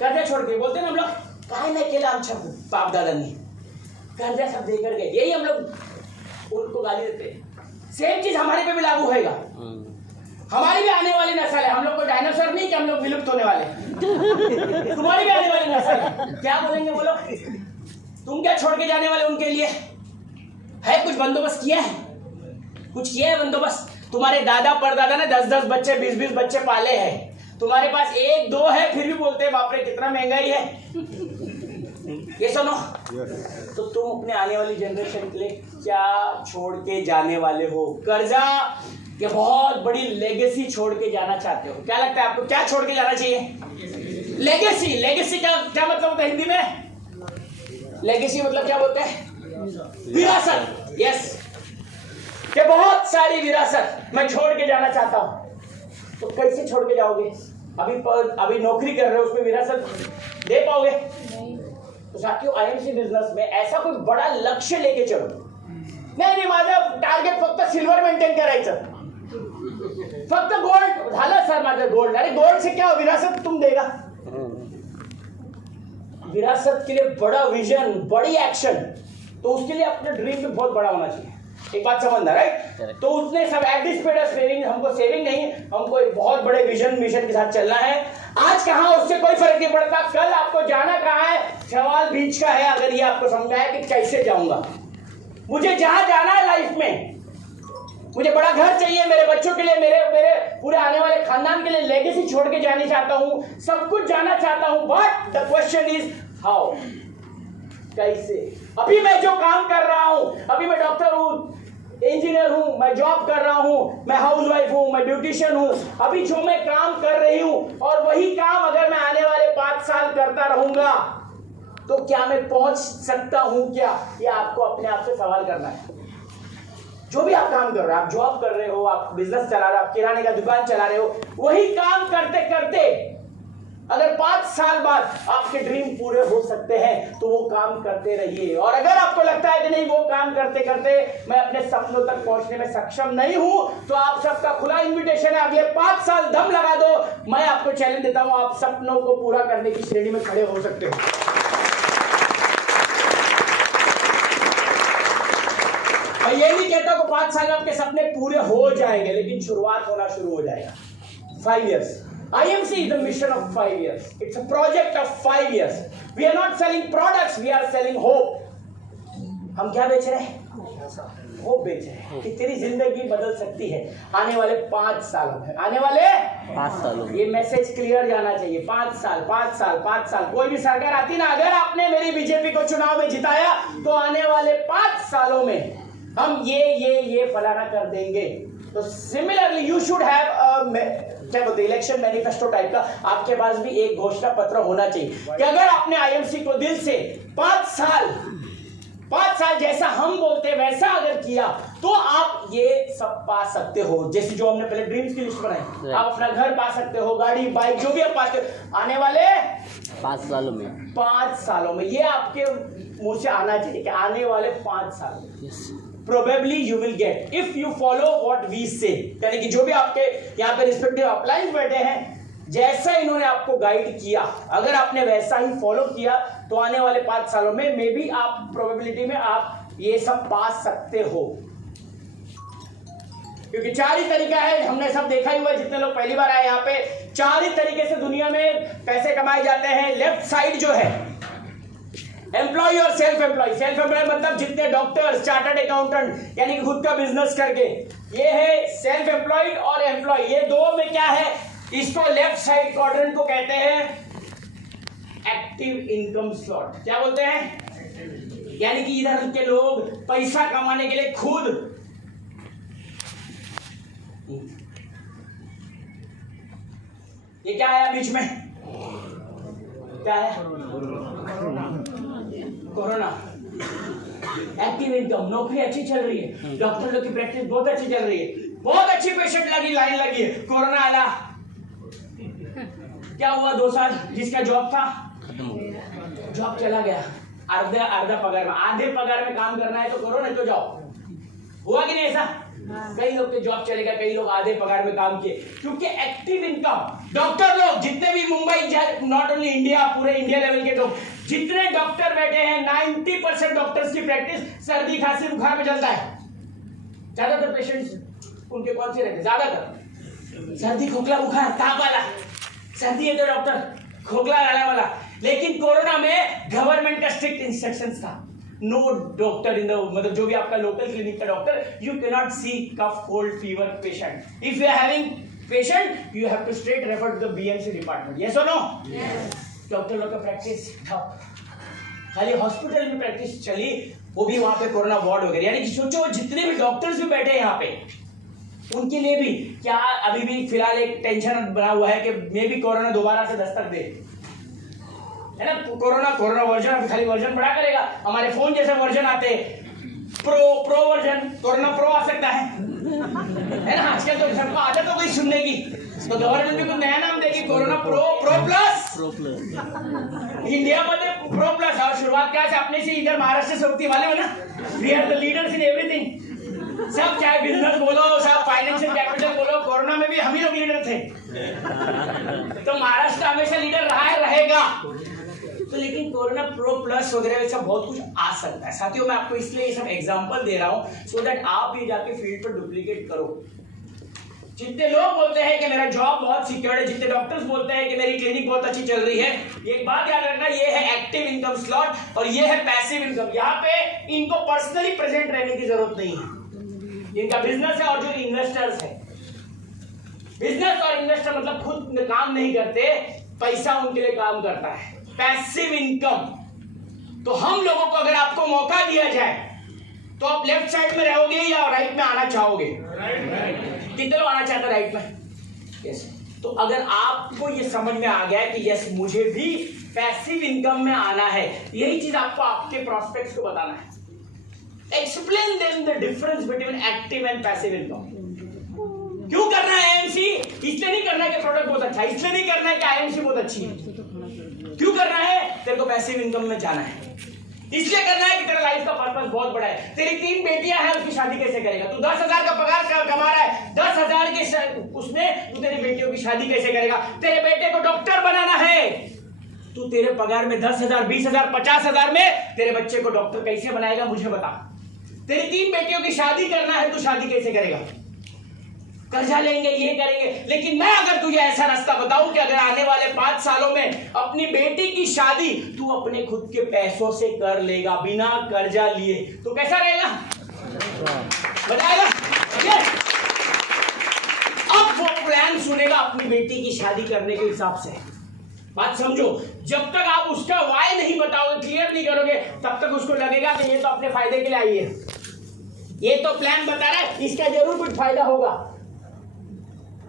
कर्जा छोड़ के बोलते ना हम लोग, काहे नहीं केला हम बाप दादा ने कर्जा सब देकर गए, यही हम लोग उनको गाली देते। सेम चीज हमारे पे भी लागू होगा। हमारी भी आने वाली नस्ल है, हम लोग को डायनासोर नहीं कि हम लोग विलुप्त होने वाले, तुम्हारी भी आने वाली नस्ल है। क्या बोलेंगे बोलो? तुम क्या छोड़ के जाने वाले उनके लिए? है कुछ बंदोबस्त किया है? कुछ किया है बंदोबस्त? तुम्हारे दादा परदादा ने 10-10 बच्चे 20-20 बच्चे पाले हैं, तुम्हारे पास 1-2 है, फिर भी बोलते हैं बाप रे कितना महंगाई है। ये सुनो, तो तुम अपने आने वाली जनरेशन के लिए क्या छोड़ के जाने वाले हो? कर्जा कि बहुत बड़ी लेगेसी छोड़ के जाना चाहते हो? क्या लगता है आपको, क्या छोड़ के जाना चाहिए? लेगेसी। लेगेसी क्या क्या मतलब होता है हिंदी में? लेगेसी मतलब क्या बोलते हैं? विरासत। यस, कि बहुत सारी विरासत मैं छोड़ के जाना चाहता हूं। तो कैसे छोड़ के जाओगे? अभी नौकरी कर रहे हो, उसमें विरासत दे पाओगे? तो साथियों, आईएमसी बिजनेस में ऐसा कोई बड़ा लक्ष्य लेके चलो। नहीं, माझं टार्गेट फक्त सिल्वर मेंटेन करायचं, फक्त गोल्ड झालं सर माझं गोल्ड। अरे गोल्ड से क्या, विरासत तुम देगा? विरासत के लिए बड़ा विजन, बड़ी एक्शन, तो उसके लिए अपने ड्रीम भी बहुत बड़ा होना चाहिए। एक बात समझना, राइट? तो उसने सब at this speed of saving, हमको सेविंग नहीं, हमको एक बहुत बड़े विजन मिशन के साथ चलना है। आज कहां, उससे कोई फर्क नहीं पड़ता, कल आपको जाना कहां है, सवाल बीच का है। अगर ये आपको समझना है कि कैसे जाऊंगा, मुझे जहां जाना है लाइफ में, मुझे बड़ा घर चाहिए मेरे बच्चों के लिए, मेरे पूरे आने वाले खानदान के लिए लेगेसी छोड़ के जाने चाहता हूं, सब कुछ जाना चाहता हूं, but the question is how, कैसे? अभी मैं जो काम कर रहा हूं, अभी मैं डॉक्टर हूं, इंजीनियर हूं, मैं जॉब कर रहा हूं, मैं हाउसवाइफ हूं, मैं ब्यूटिशियन हूं, अभी जो मैं काम कर रही हूं, और वही काम अगर मैं आने वाले 5 साल करता रहूंगा तो क्या मैं पहुंच सकता हूं क्या? ये आपको अपने आप से सवाल करना है। जो भी आप काम कर रहे हो, आप जॉब कर रहे हो, आप बिजनेस चला रहे हो, आप किराने का दुकान चला रहे हो, वही काम करते करते अगर 5 साल बाद आपके ड्रीम पूरे हो सकते हैं तो वो काम करते रहिए। और अगर आपको लगता है कि नहीं, वो काम करते करते मैं अपने सपनों तक पहुंचने में सक्षम नहीं हूं, तो आप सबका खुला इन्विटेशन है, अगले 5 साल दम लगा दो। मैं आपको चैलेंज देता हूं, आप सपनों को पूरा करने की श्रेणी में खड़े हो सकते हो। मैं ये नहीं कहता कि 5 साल में आपके सपने पूरे हो जाएंगे, लेकिन शुरुआत होना शुरू हो जाएगा। 5 years. IMC is a mission of 5 years. It's a project of 5 years. We are not selling products, we are selling hope. हम क्या बेच रहे हैं? होप बेच रहे हैं कि तेरी जिंदगी बदल सकती है आने वाले 5 सालों में। आने वाले 5 सालों में ये मैसेज क्लियर जाना चाहिए। 5 साल, 5 साल, 5 साल। कोई भी सरकार आती ना, अगर आपने मेरी बीजेपी को चुनाव में जिताया तो आने वाले 5 सालों में हम ये फलाना कर देंगे। तो सिमिलरली यू शुड हैव क्या बोलते हैं, इलेक्शन मैनिफेस्टो टाइप का आपके पास भी एक घोषणा पत्र होना चाहिए कि अगर आपने आईएमसी को दिल से 5 साल जैसा हम बोलते हैं वैसा अगर किया तो आप ये सब पा सकते हो। जैसे जो हमने पहले ड्रीम्स की लिस्ट बनाई, आप अपना घर पा सकते हो, गाड़ी, बाइक, जो भी आप पाते हो आने वाले 5 सालों में। 5 सालों में ये आपके मुंह से आना चाहिए कि आने वाले 5 साल में। probably you will get if you follow what we say। यानी कि जो भी आपके यहाँ पे रिस्पेक्टिव अपलाइंस बैठे हैं, जैसा इन्होंने आपको गाइड किया, अगर आपने वैसा ही फॉलो किया तो आने वाले 5 सालों में मे बी आप प्रोबेबिलिटी में आप ये सब पा सकते हो। क्योंकि 4 ही तरीका है, हमने सब देखा ही हुआ, जितने लोग पहली बार आए यहाँ पे, 4 ही तरीके से दुनिया में पैसे कमाए जाते हैं। लेफ्ट साइड जो है एम्प्लॉय और सेल्फ एम्प्लॉय। सेल्फ एम्प्लॉय मतलब जितने डॉक्टर्स, चार्टर्ड अकाउंटेंट यानी कि खुद का बिजनेस करके, ये है सेल्फ एम्प्लॉयड और एम्प्लॉय। ये दो में क्या है, इसको लेफ्ट साइड क्वाड्रेंट को कहते हैं एक्टिव इनकम स्लॉट। क्या बोलते हैं? यानी कि इधर के लोग पैसा कमाने के लिए खुद ये क्या आया बीच में, क्या है? कोरोना। एक्टिव इनकम, नौकरी अच्छी चल रही है, डॉक्टर लोग की प्रैक्टिस बहुत अच्छी चल रही है, बहुत अच्छी पेशेंट लगी, लाइन लगी है। कोरोना आया, क्या हुआ? 2 साल जिसका जॉब था जॉब चला गया, आधा पगार में, आधे पगार में काम करना है तो करो, नहीं तो जाओ। हुआ कि नहीं ऐसा? कई लोग के जॉब चलेगा, कई लोग आधे पगार में काम किए, क्योंकि एक्टिव इनकम। डॉक्टर लोग जितने भी मुंबई, नॉट ओनली इंडिया, पूरे इंडिया लेवल के लोग जितने डॉक्टर बैठे हैं, 90% डॉक्टर्स की प्रैक्टिस सर्दी खांसी बुखार में चलता है। ज्यादातर पेशेंट्स उनके कौन से रहते हैं? ज्यादातर सर्दी खोखला बुखार, ताप वाला। सर्दी है तो डॉक्टर, खोखला रहने वाला। लेकिन कोरोना में गवर्नमेंट का स्ट्रिक्ट इंस्ट्रक्शंस था, नो डॉक्टर इन द, मतलब जो भी आपका लोकल क्लिनिक का doctor, you can not see cough cold fever patient. If you are having patient you have to straight refer to the BMC department. Yes or no? Doctor लोग का practice ठप, खाली hospital में practice चली, वो भी वहां पे कोरोना वार्ड वगैरह। यानी कि सोचो जितने भी डॉक्टर्स भी बैठे हैं यहाँ पे, उनके लिए भी क्या अभी भी फिलहाल एक टेंशन बना हुआ है कि मे भी कोरोना दोबारा से दस्तक दे, है ना? कोरोना वर्जन, खाली वर्जन बड़ा करेगा। हमारे फोन जैसे वर्जन आते हैं, प्रो वर्जन, कोरोना प्रो आ सकता है ना? आजकल तो सबको आदत हो गई सुनने की, तो गवर्नमेंट भी कुछ नया नाम देगी, कोरोना प्रो प्लस। इंडिया मध्ये प्रो प्लस। और शुरुआत क्या से अपने से इधर महाराष्ट्र से होती वाले हो ना, we are the leaders in everything. सब चाहे बिजनेस बोलो, सब फाइनेंशियल कैपिटल बोलो, कोरोना में भी हम ही लोग लीडर थे। तो महाराष्ट्र हमेशा लीडर रहा है, रहेगा। तो लेकिन कोरोना प्रो प्लस वगैरह सब बहुत कुछ आ सकता है। साथियों मैं आपको इसलिए ये सब एग्जांपल दे रहा हूं सो दैट आप ये जाके फील्ड पर डुप्लीकेट करो। जितने लोग बोलते हैं कि मेरा जॉब बहुत सिक्योर है, जितने डॉक्टर्स बोलते हैं कि मेरी क्लिनिक बहुत अच्छी चल रही है, एक बात याद रखना, ये है एक्टिव इनकम स्लॉट और ये है पैसिव इनकम। यहाँ पे इनको पर्सनली प्रेजेंट रहने की जरूरत नहीं है, इनका बिजनेस है। और जो इन्वेस्टर्स है, बिजनेस और इन्वेस्टर मतलब खुद काम नहीं करते, पैसा उनके लिए काम करता है, पैसिव इनकम। तो हम लोगों को अगर आपको मौका दिया जाए तो आप लेफ्ट साइड में रहोगे या राइट में आना चाहोगे? कितने लोग आना चाहते हैं राइट में? यस। तो अगर आपको ये समझ में आ गया है कि यस मुझे भी पैसिव इनकम में आना है, यही चीज आपको आपके प्रोस्पेक्ट्स को बताना है। Explain them the difference between active and passive income. क्यों करना है आईएमसी? इसलिए नहीं करना है कि प्रोडक्ट बहुत अच्छा है, इसलिए नहीं करना है कि आईएमसी बहुत अच्छी है। क्यों करना है? तेरे को पैसिव इनकम में जाना है। इसलिए करना है कि तेरा लाइफ का पर्पस बहुत बड़ा है। तेरी 3 बेटियां हैं, उसकी शादी कैसे करेगा? तू 10,000 का पगार कमा रहा है, 10,000 के उसमें तू तेरी बेटियों की शादी कैसे करेगा? तेरे बेटे को डॉक्टर बनाना है, तू तेरे पगार में 10,000, 20,000, 50,000 में तेरे बच्चे को डॉक्टर कैसे बनाएगा? मुझे बता। तेरी 3 बेटियों की शादी करना है, तू शादी कैसे करेगा? कर्जा लेंगे, ये करेंगे। लेकिन मैं अगर तुझे ऐसा रास्ता बताऊं कि अगर आने वाले 5 सालों में अपनी बेटी की शादी तू अपने खुद के पैसों से कर लेगा, बिना कर्जा लिए, तो कैसा रहेगा? बताएगा? अब वो प्लान सुनेगा अपनी बेटी की शादी करने के हिसाब से। बात समझो, जब तक आप उसका वाई नहीं बताओगे, क्लियर नहीं करोगे, तब तक उसको लगेगा कि ये तो अपने फायदे के लिए आई है, ये तो प्लान बता रहा है, इसका जरूर कुछ फायदा होगा।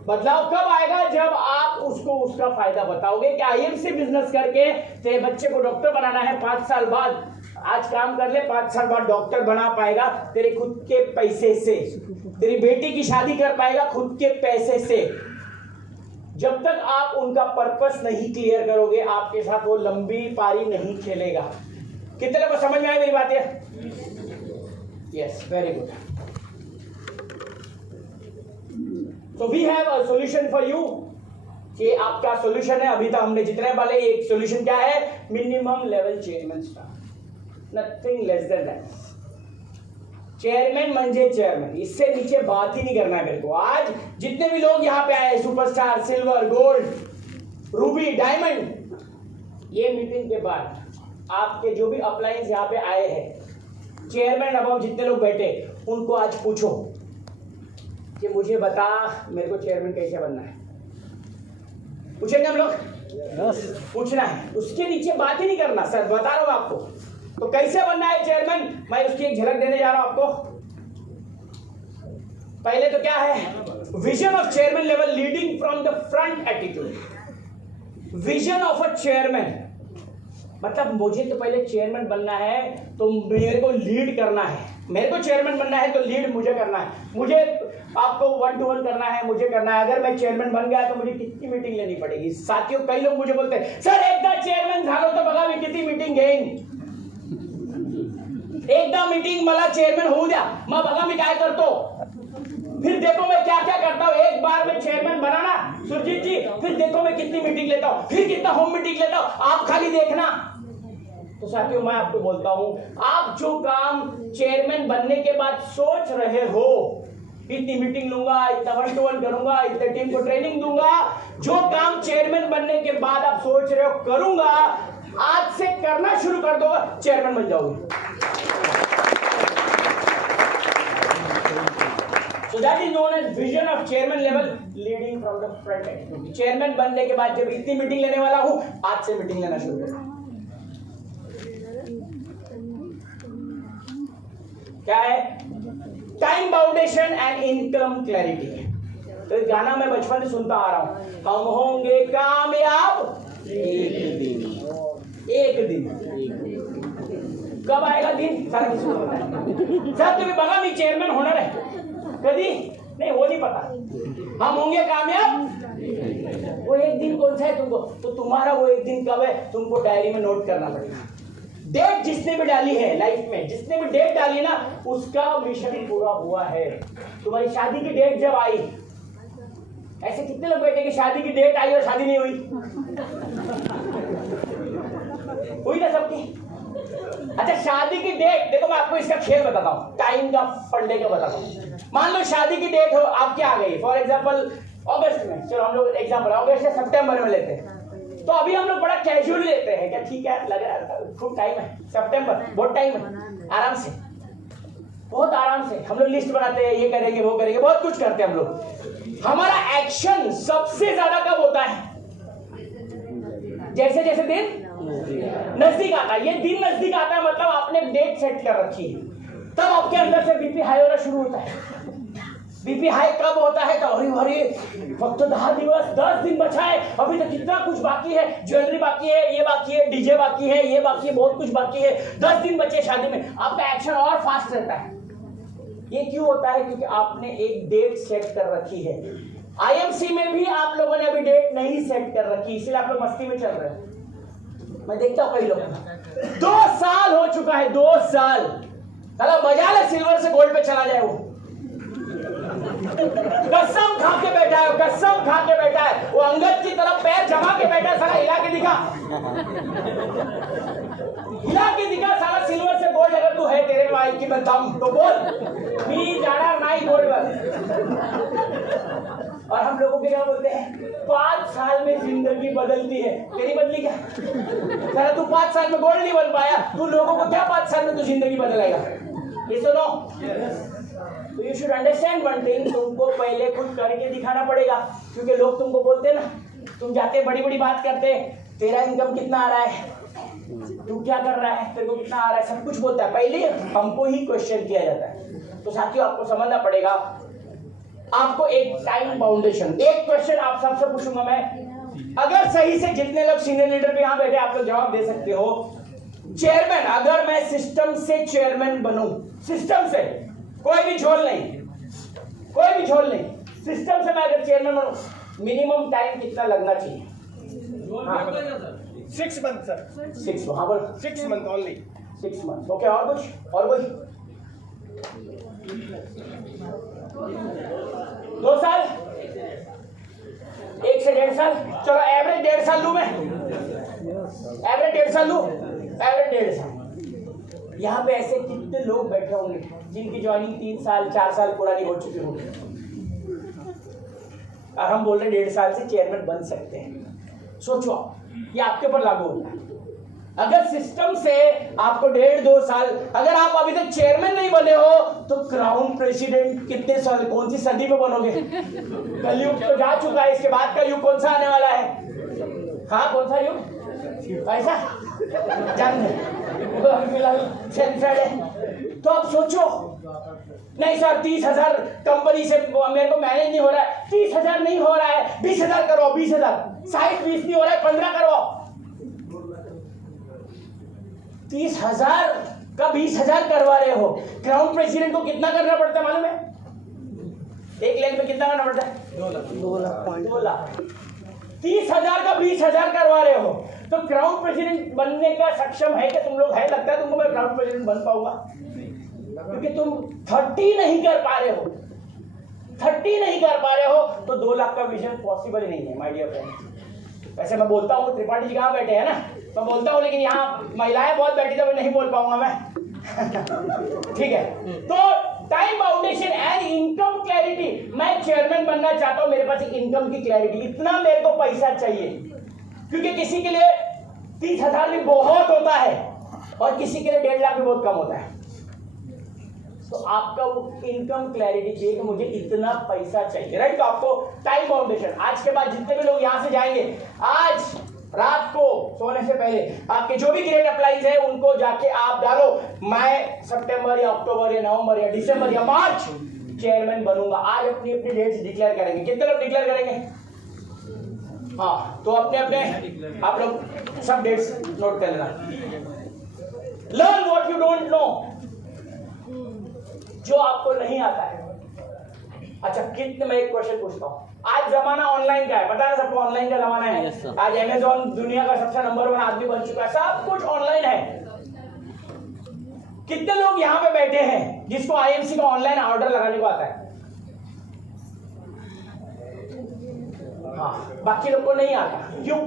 बदलाव कब आएगा? जब आप उसको उसका फायदा बताओगे कि आईएमसी बिजनेस करके तेरे बच्चे को डॉक्टर बनाना है, 5 साल बाद आज काम कर ले, 5 साल बाद डॉक्टर बना पाएगा तेरे खुद के पैसे से, तेरी बेटी की शादी कर पाएगा खुद के पैसे से। जब तक आप उनका पर्पस नहीं क्लियर करोगे, आपके साथ वो लंबी पारी नहीं खेलेगा। कितने को समझ में आई मेरी बातें? Yes, very good. So we have a solution for you. कि आपका सॉल्यूशन है, अभी तक हमने जितने वाले एक सॉल्यूशन क्या है, minimum level chairman staff, nothing less than that. Chairman म्हणजे चेयरमैन, इससे नीचे बात ही नहीं करना है मेरे को. आज जितने भी लोग यहाँ पे आए, superstar, silver, gold, Ruby, diamond, ये मीटिंग के बाद आपके जो भी अपलाइंस यहाँ पे आए हैं, चेयरमैन अबाउ जितने लोग बैठे, उनको आज पूछो कि मुझे बता मेरे को चेयरमैन कैसे बनना है. पूछेंगे हम लोग? पूछना है. उसके नीचे बात ही नहीं करना. सर बता रहा हूं आपको, तो कैसे बनना है चेयरमैन, मैं उसकी एक झलक देने जा रहा हूं आपको. पहले तो क्या है, vision of chairman level, leading from the front attitude. Vision of a chairman मतलब मुझे तो पहले चेयरमैन बनना है तो मेरे को लीड करना है. मेरे को चेयरमैन बनना है तो लीड मुझे करना है. मुझे आपको 1-to-1 करना है, मुझे करना है. अगर मैं चेयरमैन बन गया तो मुझे कितनी मीटिंग लेनी पड़ेगी. साथियों, कई लोग मुझे बोलते हैं सर एकदा चेयरमैन झालो तो बघा मी किती मीटिंग घेईन. एकदा मीटिंग मला चेयरमैन होऊ द्या, मग बघा मी काय करतो. फिर देखो मैं क्या क्या करता हूँ. एक बार मैं चेयरमैन बना ना सुरजीत जी, फिर देखो मैं कितनी मीटिंग लेता हूँ, फिर कितना होम मीटिंग लेता हूँ, आप खाली देखना. तो साथियों, मैं आपको बोलता हूं, आप जो काम चेयरमैन बनने के बाद सोच रहे हो, इतनी मीटिंग लूंगा, इतना 1-to-1 करूंगा, इतने टीम को ट्रेनिंग दूंगा, जो काम चेयरमैन बनने के बाद आप सोच रहे हो करूंगा, आज से करना शुरू कर दो, चेयरमैन बन जाओगे. So that is known as vision of chairman level, leading from the front end. Chairman बनने के बाद जब इतनी मीटिंग लेने वाला हूं, आज से मीटिंग लेना शुरू करो. क्या है? Time boundation and income clarity. तो इस गाना मैं बचपन से सुनता आ रहा हूं, हम होंगे कामयाब एक दिन. एक दिन कब आएगा दिन, सारा किसी को पता है. सर तुम्ही बघा मी चेयरमैन होणार आहे, कधी नहीं, वो नहीं पता. हम होंगे कामयाब, वो एक दिन कौन सा है तुमको, तो तुम्हारा वो एक दिन कब है तुमको डायरी में नोट करना पड़ेगा. डेट जिसने भी डाली है लाइफ में, जिसने भी डेट डाली ना, उसका मिशन पूरा हुआ है. तुम्हारी शादी की डेट जब आई, ऐसे कितने लोग बैठे कि शादी की डेट आई और शादी नहीं हुई. हुई ना सबकी. अच्छा, शादी की डेट देखो, मैं आपको इसका खेल बताता हूँ, टाइम का फंडे का बताता हूँ. मान लो शादी की डेट हो आपकी आ गई, फॉर एग्जाम्पल अगस्त में, चलो हम लोग एग्जाम्पल अगस्त या सितंबर में लेते हैं. तो अभी हम लोग बड़ा कैजुअल लेते हैं, क्या ठीक है लग रहा है, खूब टाइम है, सितंबर बहुत टाइम है, आराम से, बहुत आराम से हम लोग लिस्ट बनाते हैं, ये करेंगे वो करेंगे, बहुत कुछ करते हैं हम लोग. हमारा एक्शन सबसे ज्यादा कब होता है? जैसे जैसे दिन नजदीक आता है. ये दिन नजदीक आता है मतलब आपने डेट सेट कर रखी है, तब आपके अंदर से बीपी हाई होना शुरू होता है. बीपी हाई कब होता है? तो अरे फक्त 10 दिवस, 10 दिन बचा है, अभी तो कितना कुछ बाकी है, ज्वेलरी बाकी है, ये बाकी है, डीजे बाकी है, ये बाकी है, बहुत कुछ बाकी है, 10 दिन बचे शादी में. आपका एक्शन और फास्ट रहता है. ये क्यों होता है? क्योंकि आपने एक डेट सेट कर रखी है. आईएमसी में भी आप लोगों ने अभी डेट नहीं सेट कर रखी, इसलिए आप लोग मस्ती में चल रहे हैं. मैं देखता हूँ कई लोग, 2 साल हो चुका है, 2 साल, चलो मजा ले, सिल्वर से गोल्ड पे चला जाए. वो कसम खा के बैठा है, कसम खा के बैठा है, वो अंगद की तरफ पैर जमा के बैठा है. साला हिला के दिखा, हिला के दिखा साला. सिल्वर से गोल्ड अगर तू है तेरे में आई की मैं दम तो बोल, मी जाना नहीं गोल्ड पर. और हम लोगों के क्या बोलते हैं, 5 साल में जिंदगी बदलती है. तेरी बदली क्या? साला तू 5 साल में गोल्ड नहीं बन पाया, तू लोगों को क्या 5 साल में तू जिंदगी बदलेगा? ये सुनो, तो you should understand one thing, तुमको पहले कुछ करके दिखाना पड़ेगा. क्योंकि लोग तुमको बोलते हैं ना, तुम जाते बड़ी बड़ी बात करते, तेरा इनकम कितना आ रहा है, तू क्या कर रहा है, तेरे को कितना आ रहा है, सब कुछ बोलता है. पहले हमको ही क्वेश्चन किया जाता है. तो साथियों, आपको समझना पड़ेगा, आपको एक टाइम बाउंडेशन. एक क्वेश्चन आप सबसे पूछूंगा मैं, अगर सही से जितने लोग सीनियर लीडर भी यहाँ बैठे, आप लोग जवाब दे सकते हो. चेयरमैन, अगर मैं सिस्टम से चेयरमैन बनूं, सिस्टम से, कोई भी झोल नहीं, कोई भी झोल नहीं, सिस्टम से मैं अगर चेयरमैन बनूं, मिनिमम टाइम कितना लगना चाहिए? 6 months, sir. 6 हाँ बोल, 6 months only. 6 months. ओके, और कुछ? और कुछ? 2 साल, 1 से 1.5 साल, चलो एवरेज 1.5 साल लूं मैं, एवरेज 1.5 साल लूं, एवरेज 1.5 साल। यहाँ पे ऐसे कितने लोग बैठे होंगे जिनकी ज्वाइनिंग 3 साल 4 साल पुरानी हो चुकी होगी, और हम बोल रहे 1.5 साल से चेयरमैन बन सकते हैं। सोचो ये आपके ऊपर लागू होता है। अगर सिस्टम से आपको 1.5-2 साल, अगर आप अभी तक चेयरमैन नहीं बने हो तो क्राउन प्रेसिडेंट कितने साल, कौन सी सदी में बनोगे? कलयुग तो जा चुका है, इसके बाद का युग कौन सा आने वाला है? हाँ, कौन सा युग? ऐसा जंग फिलहाल सेंसर्ड है। तो अब सोचो, नहीं सर 30,000 कंपनी से मेरे को मैनेज नहीं हो रहा है, 30,000 नहीं हो रहा है, 20,000 करो, 20,000, 60-20 नहीं हो रहा है, 15 करो। 30,000 का 20,000 करवा रहे हो। क्राउन प्रेसिडेंट को कितना करना पड़ता है मालूम है? 1 लाख में कितना करना पड़ता है? 2 लाख। 30,000 का 20,000 करवा रहे हो, तो क्राउन प्रेसिडेंट बनने का सक्षम है कि तुम लोग? है लगता है तुमको मैं क्राउन प्रेसिडेंट बन पाऊंगा? क्योंकि तुम 30 नहीं कर पा रहे हो, 30 नहीं कर पा रहे हो, तो 2 लाख का विजन पॉसिबल ही नहीं है माय डियर फ्रेंड। वैसे मैं बोलता हूँ, त्रिपाठी जी कहाँ बैठे हैं ना, मैं बोलता हूँ, लेकिन यहाँ महिलाएं बहुत बैठी तो मैं नहीं बोल पाऊंगा मैं। ठीक है, तो time boundation and income clarity. मैं चेयरमैन बनना चाहता हूँ, मेरे पास एक इनकम की क्लैरिटी, इतना मेरे को पैसा चाहिए, क्योंकि किसी के लिए 30,000 भी बहुत होता है और किसी के लिए 1.5 लाख भी बहुत कम होता है। तो आपका वो इनकम क्लैरिटी चाहिए कि मुझे इतना पैसा चाहिए, राइट? तो आपको टाइम बाउंडेशन, आज के बाद जितने भी लोग यहाँ से जाएंगे, आज रात को सोने से पहले आपके जो भी ग्रेड अप्लाइज है उनको जाके आप डालो, मैं सितंबर या अक्टूबर या नवंबर या दिसंबर या मार्च चेयरमैन बनूंगा। आज अपनी अपनी डेट्स डिक्लेयर करेंगे। कितने लोग डिक्लेयर करेंगे? हाँ, तो अपने अपने आप लोग सब डेट्स नोट कर लेना। Learn what you don't no, जो आपको नहीं आता है। अच्छा, कितने, मैं एक क्वेश्चन पूछता हूँ, आज जमाना ऑनलाइन का है, पता है सबको? ऑनलाइन का जमाना है। yes, आज अमेज़न दुनिया का सबसे नंबर 1 आदमी बन चुका है, सब कुछ ऑनलाइन है। कितने लोग यहाँ पे बैठे हैं जिसको आईएमसी का ऑनलाइन ऑर्डर लगाने को आता है? हाँ, बाकी लोग को नहीं आता। क्यों?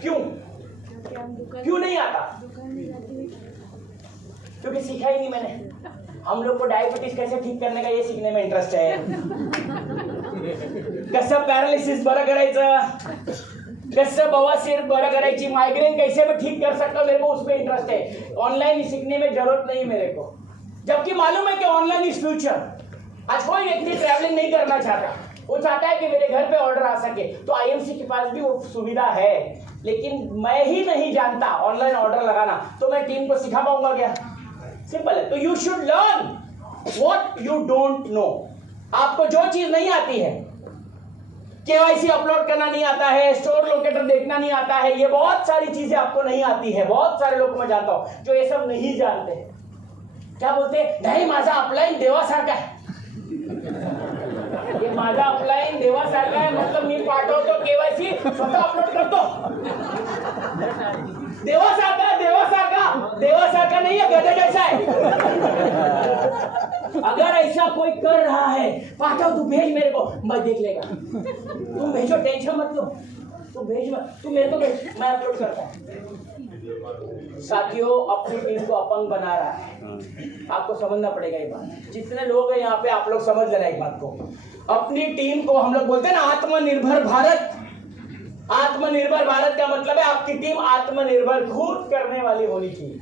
क्यों क्यों नहीं आता? क्योंकि सीखा ही नहीं मैंने। हम लोग को डायबिटीज कैसे ठीक करने का ये सीखने में इंटरेस्ट है, कसं पॅरालिसिस बरं करायचं, कसं बवासीर बरं करायची, माइग्रेन कैसे मैं ठीक कर सकता हूँ, मेरे को उसमें इंटरेस्ट है। ऑनलाइन सीखने में जरूरत नहीं मेरे को, जबकि मालूम है कि ऑनलाइन इज फ्यूचर। आज कोई व्यक्ति ट्रैवलिंग नहीं करना चाहता, वो चाहता है कि मेरे घर पे ऑर्डर आ सके, तो आईएमसी के पास भी वो सुविधा है। लेकिन मैं ही नहीं जानता ऑनलाइन ऑर्डर लगाना, तो मैं टीम को सिखा पाऊंगा क्या? सिंपल है। तो you should learn what you don't no. आपको जो चीज नहीं आती है, केवाईसी अपलोड करना नहीं आता है, स्टोर लोकेटर देखना नहीं आता है, ये बहुत सारी चीजें आपको नहीं आती है। बहुत सारे लोग मैं जानता हूं जो ये सब नहीं जानते। क्या बोलते हैं? नहीं, माझा अपलाइन देवासारखा है। ये माझा अपलाइन देवासारखा है मतलब मी पाठवतो, केवाईसी स्वतः अपलोड करतो। देवासारखा, देवासारखा, देवासारखा नहीं है, गधे जैसा है। अगर ऐसा कोई कर रहा है, पाठव, तू भेज मेरे को, मैं देख लेगा। तुम भेजो, टेंशन मत लो, तुम भेज मत, तुम मेरे को भेज, मैं अपलोड करता हूँ। साथियों, अपनी टीम को अपंग बना रहा है, आपको समझना पड़ेगा ये बात। जितने लोग हैं यहाँ पे, आप लोग समझ लेना एक बात को। अपनी टीम को, हम लोग बोलते हैं ना आत्मनिर्भर भारत। आत्मनिर्भर भारत का मतलब है आपकी टीम आत्मनिर्भर, खुद करने वाली होनी चाहिए।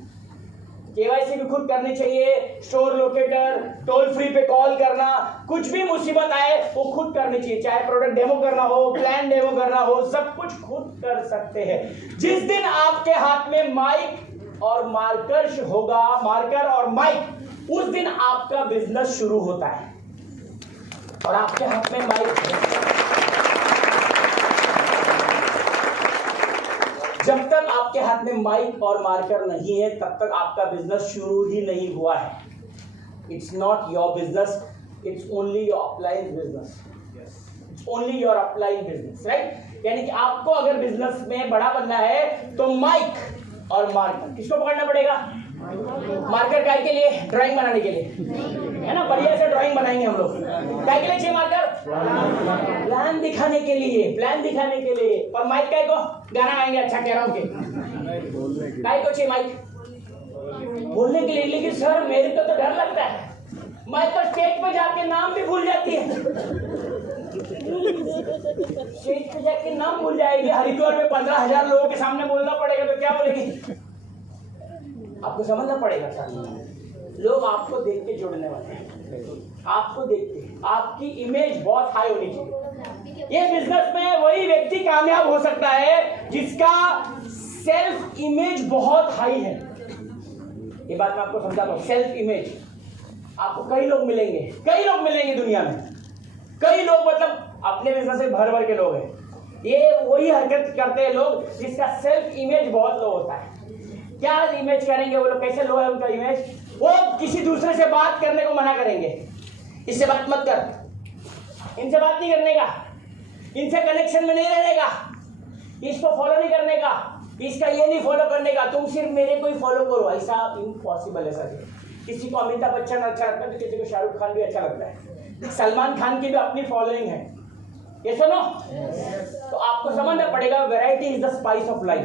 केवाईसी भी खुद करनी चाहिए, स्टोर लोकेटर, टोल फ्री पे कॉल करना, कुछ भी मुसीबत आए वो खुद करनी चाहिए। चाहे प्रोडक्ट डेमो करना हो, प्लान डेमो करना हो, सब कुछ खुद कर सकते हैं। जिस दिन आपके हाथ में माइक और मार्कर होगा, मार्कर और माइक, उस दिन आपका बिजनेस शुरू होता है। और आपके हाथ में माइक, जब तक आपके हाथ में माइक और मार्कर नहीं है, तब तक आपका बिजनेस शुरू ही नहीं हुआ है। It's not your business, it's only your upline business, it's only your upline business, right? यानी कि आपको अगर बिजनेस में बड़ा बनना है तो माइक और मार्कर किसको पकड़ना पड़ेगा? मार्कर काय के लिए? ड्राइंग बनाने के लिए, है ना? बढ़िया से ड्राइंग बनाएंगे हम लोग। काय के लिए चाहिए मार्कर? प्लान दिखाने के लिए, प्लान दिखाने के लिए। और माइक काय को? गाना गाएंगे, अच्छा कह रहा हूँ कि काय को चाहिए माइक? बोलने के लिए। लेकिन सर मेरे को तो डर लगता है, मैं तो स्टेज पे जाके नाम भी भूल जाती है। स्टेज पे जाके नाम भूल जाएगी। हरिद्वार में 15,000 लोगों के सामने बोलना पड़ेगा तो क्या बोलेगी? आपको समझना पड़ेगा सर, लोग आपको देख के जुड़ने वाले हैं, आपको देख के। आपकी इमेज बहुत हाई होनी चाहिए। ये बिजनेस में वही व्यक्ति कामयाब हो सकता है जिसका सेल्फ इमेज बहुत हाई है। ये बात मैं आपको समझाता हूँ। सेल्फ इमेज, आपको कई लोग मिलेंगे दुनिया में, कई लोग, मतलब अपने बिजनेस में भर भर के लोग हैं। ये वही हरकत करते हैं लोग जिसका सेल्फ इमेज बहुत लो होता है। क्या इमेज करेंगे वो लोग? कैसे लो है उनका इमेज? वो किसी दूसरे से बात करने को मना करेंगे। इससे बात मत कर, इनसे बात नहीं करने का, इनसे कनेक्शन में नहीं रहने का, इसको फॉलो नहीं करने का, इसका ये नहीं फॉलो करने का, तुम सिर्फ मेरे को ही फॉलो करो। ऐसा इम्पॉसिबल है सर। किसी को अमिताभ बच्चन अच्छा लगता है तो किसी को शाहरुख खान भी अच्छा लगता है। सलमान खान की भी अपनी फॉलोइंग है, ये सुनो। तो आपको समझना पड़ेगा, variety is the spice of life.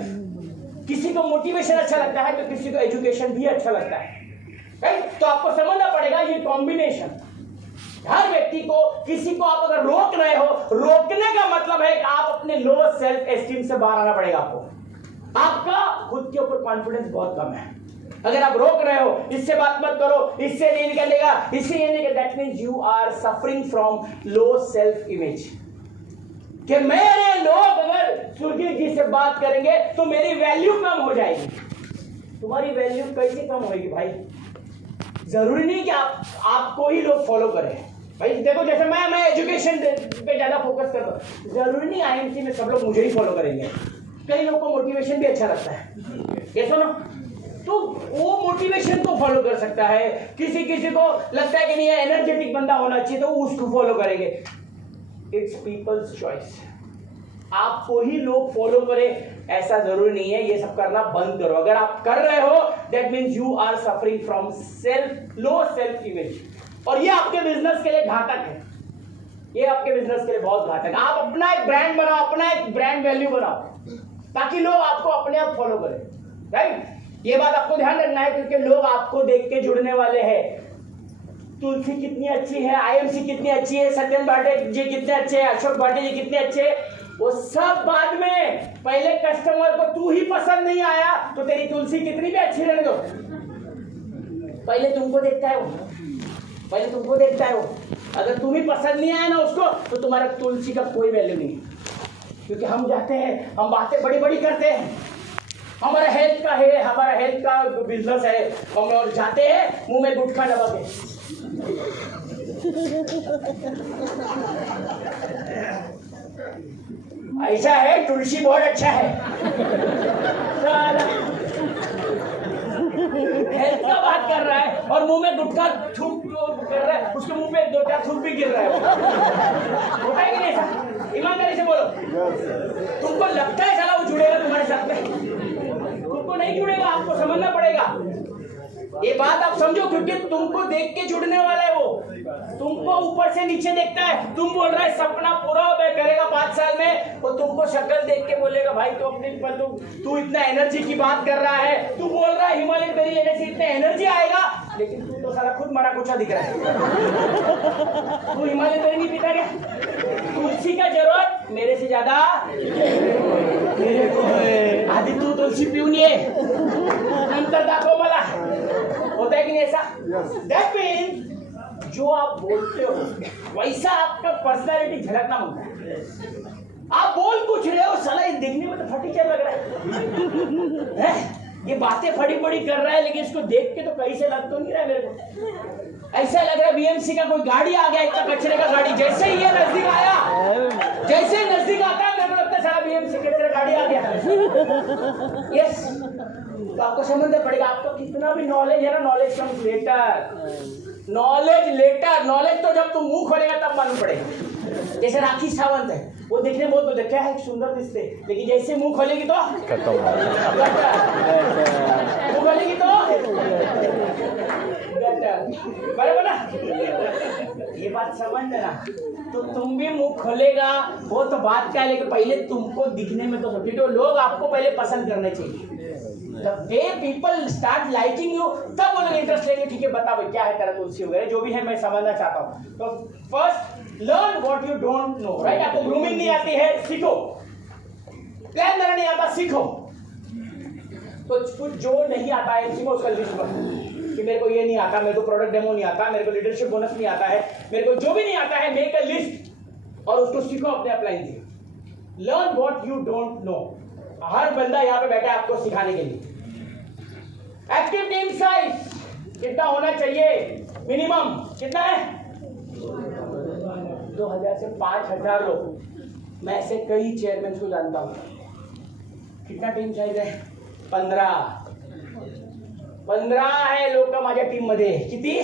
किसी को मोटिवेशन अच्छा लगता है तो किसी को एजुकेशन भी अच्छा लगता है, राइट? तो आपको समझना पड़ेगा ये कॉम्बिनेशन। हर व्यक्ति को, किसी को आप अगर रोक रहे हो, रोकने का मतलब है कि आप अपने लो सेल्फ एस्टीम से बाहर आना पड़ेगा आपको। आपका खुद के ऊपर कॉन्फिडेंस बहुत कम है। अगर आप रोक रहे हो, इससे बात मत करो, इससे नहीं निकलेगा, इससे ये नहीं, that means you are suffering from low self image. कि मेरे लोग अगर सुरजीत जी से बात करेंगे तो मेरी वैल्यू कम हो जाएगी। तुम्हारी वैल्यू कैसे कम होगी भाई? जरूरी नहीं कि आपको ही लोग फॉलो करें भाई। देखो जैसे मैं एजुकेशन पे ज्यादा फोकस करता हूँ, जरूरी नहीं आईएमसी में सब लोग मुझे ही फॉलो करेंगे। कई लोगों को मोटिवेशन भी अच्छा लगता है, ये सुनो, तो वो मोटिवेशन को फॉलो कर सकता है। किसी को लगता है कि नहीं एनर्जेटिक बंदा होना चाहिए तो उसको फॉलो करेंगे। It's people's choice. आपको ही लोग फॉलो करें ऐसा जरूरी नहीं है। ये सब करना बंद करो। अगर आप कर रहे हो that means you are suffering from low self image, और ये आपके बिजनेस के लिए घातक है। ये आपके बिजनेस के लिए बहुत घातक है। आप अपना एक ब्रांड बनाओ, अपना एक ब्रांड वैल्यू बनाओ, ताकि लोग आपको अपने आप फॉलो करें, राइट? ये बात आपको ध्यान रखना है, क्योंकि लोग आपको देख के जुड़ने वाले हैं। तुलसी कितनी अच्छी है, आईएमसी कितनी अच्छी है, सत्यम भाटे जी कितने अच्छे हैं, अशोक भाटे जी कितने अच्छे हैं, वो सब बाद में। पहले कस्टमर को तू ही पसंद नहीं आया तो तेरी तुलसी कितनी भी अच्छी रहने दो, पहले तुमको देखता है वो, पहले तुमको देखता है वो। अगर तुम ही पसंद नहीं आया ना उसको तो तुम्हारा तुलसी का कोई वैल्यू नहीं है। क्योंकि हम जाते हैं, हम बातें बड़ी बड़ी करते हैं, हमारा हेल्थ का है, हमारा हेल्थ का बिजनेस है, हम और जाते हैं मुंह में गुटखा दबा के। ऐसा है, तुलसी बहुत अच्छा है, हेल्थ का बात कर रहा है और मुंह में गुटखा थूक कर रहा है, उसके मुंह पे 2-4 थूक भी गिर रहा है। होता है कि नहीं ऐसा? ईमानदारी से बोलो। तुमको लगता है साला वो जुड़ेगा तुम्हारे साथ में? तुमको नहीं जुड़ेगा, आपको समझना पड़ेगा। ये बात आप समझो, क्योंकि तुमको देख के जुड़ने वाला है वो। तुमको ऊपर से नीचे देखता है, तुम बोल रहा है सपना पूरा करेगा 5 साल में, वो तुमको शक्ल देख के बोलेगा भाई तो अपने तू इतना एनर्जी की बात कर रहा है, तू बोल रहा है हिमालय बेरी लेने से इतना एनर्जी आएगा, लेकिन तू तो साला खुद मरा कुछा दिख रहा है। तू हिमालय बेरी नहीं पीता क्या? तुलसी का जरूरत मेरे से ज्यादा मेरे को है। आधी तू तुलसी पिऊन ये नंतर दाखव मला। होता है कि नहीं ऐसा? दैट मीन्स जो आप बोलते हो वैसा आपका पर्सनालिटी झलकना होता है। आप बोल कुछ रहे हो, साला ये देखने में तो फटीचर लग रहा है, ये बातें फड़ी फड़ी कर रहा है, लेकिन इसको देख के तो कहीं से लग तो नहीं रहा है मेरे को। ऐसा लग रहा है बीएमसी का कोई गाड़ी आ गया, इतना कचरे का गाड़ी। जैसे ही ये नजदीक आया, जैसे नजदीक आता है मेरे को लगता है साला बीएमसी कचरे गाड़ी आ गया। यस, तो आपको समझना पड़ेगा। आपका कितना भी नॉलेज है ना, knowledge comes later. Knowledge later, knowledge तो जब तुम मुंह खोलेगा तब मालूम पड़ेगा। जैसे राखी सावंत है, वो देखने में बहुत बोलते क्या है सुंदर दिखते, लेकिन जैसे मुंह खोलेगी तो खत्म। मुंह खोलेगी तो बराबर ना, ये बात समझ लेना। तो तुम भी मुंह खोलेगा वो तो बात क्या है, लेकिन पहले तुमको दिखने में तो सब ठीक है, लोग आपको पहले पसंद करने चाहिए। वे पीपल स्टार्ट लाइकिंग यू, तब वो लोग इंटरेस्ट लेंगे। ठीक है बता भाई क्या है तेरा तुलसी वगैरह जो भी है मैं समझना चाहता हूँ। तो first learn what you don't no, right. आपको ग्रूमिंग नहीं आती है सीखो, प्लान करना नहीं आता सीखो, तो कुछ जो नहीं आता है सीखो, उसका लिस्ट बनो कि मेरे को ये नहीं आता, मेरे को प्रोडक्ट डेमो नहीं आता, मेरे को लीडरशिप बोनस नहीं आता है, मेरे को जो भी नहीं आता है मेक अ लिस्ट और उसको सीखो, अपने अप्लाई कीजिए। Learn what you don't know. हर बंदा यहाँ पे बैठा है आपको सिखाने के लिए। एक्टिव टीम साइज कितना होना चाहिए मिनिमम, कितना है 2000 से 5000 लोग। मैं ऐसे कई चेयरमैन को जानता हूँ। कितना टीम साइज है 15 है लोग का माझ्या टीम मध्ये। किती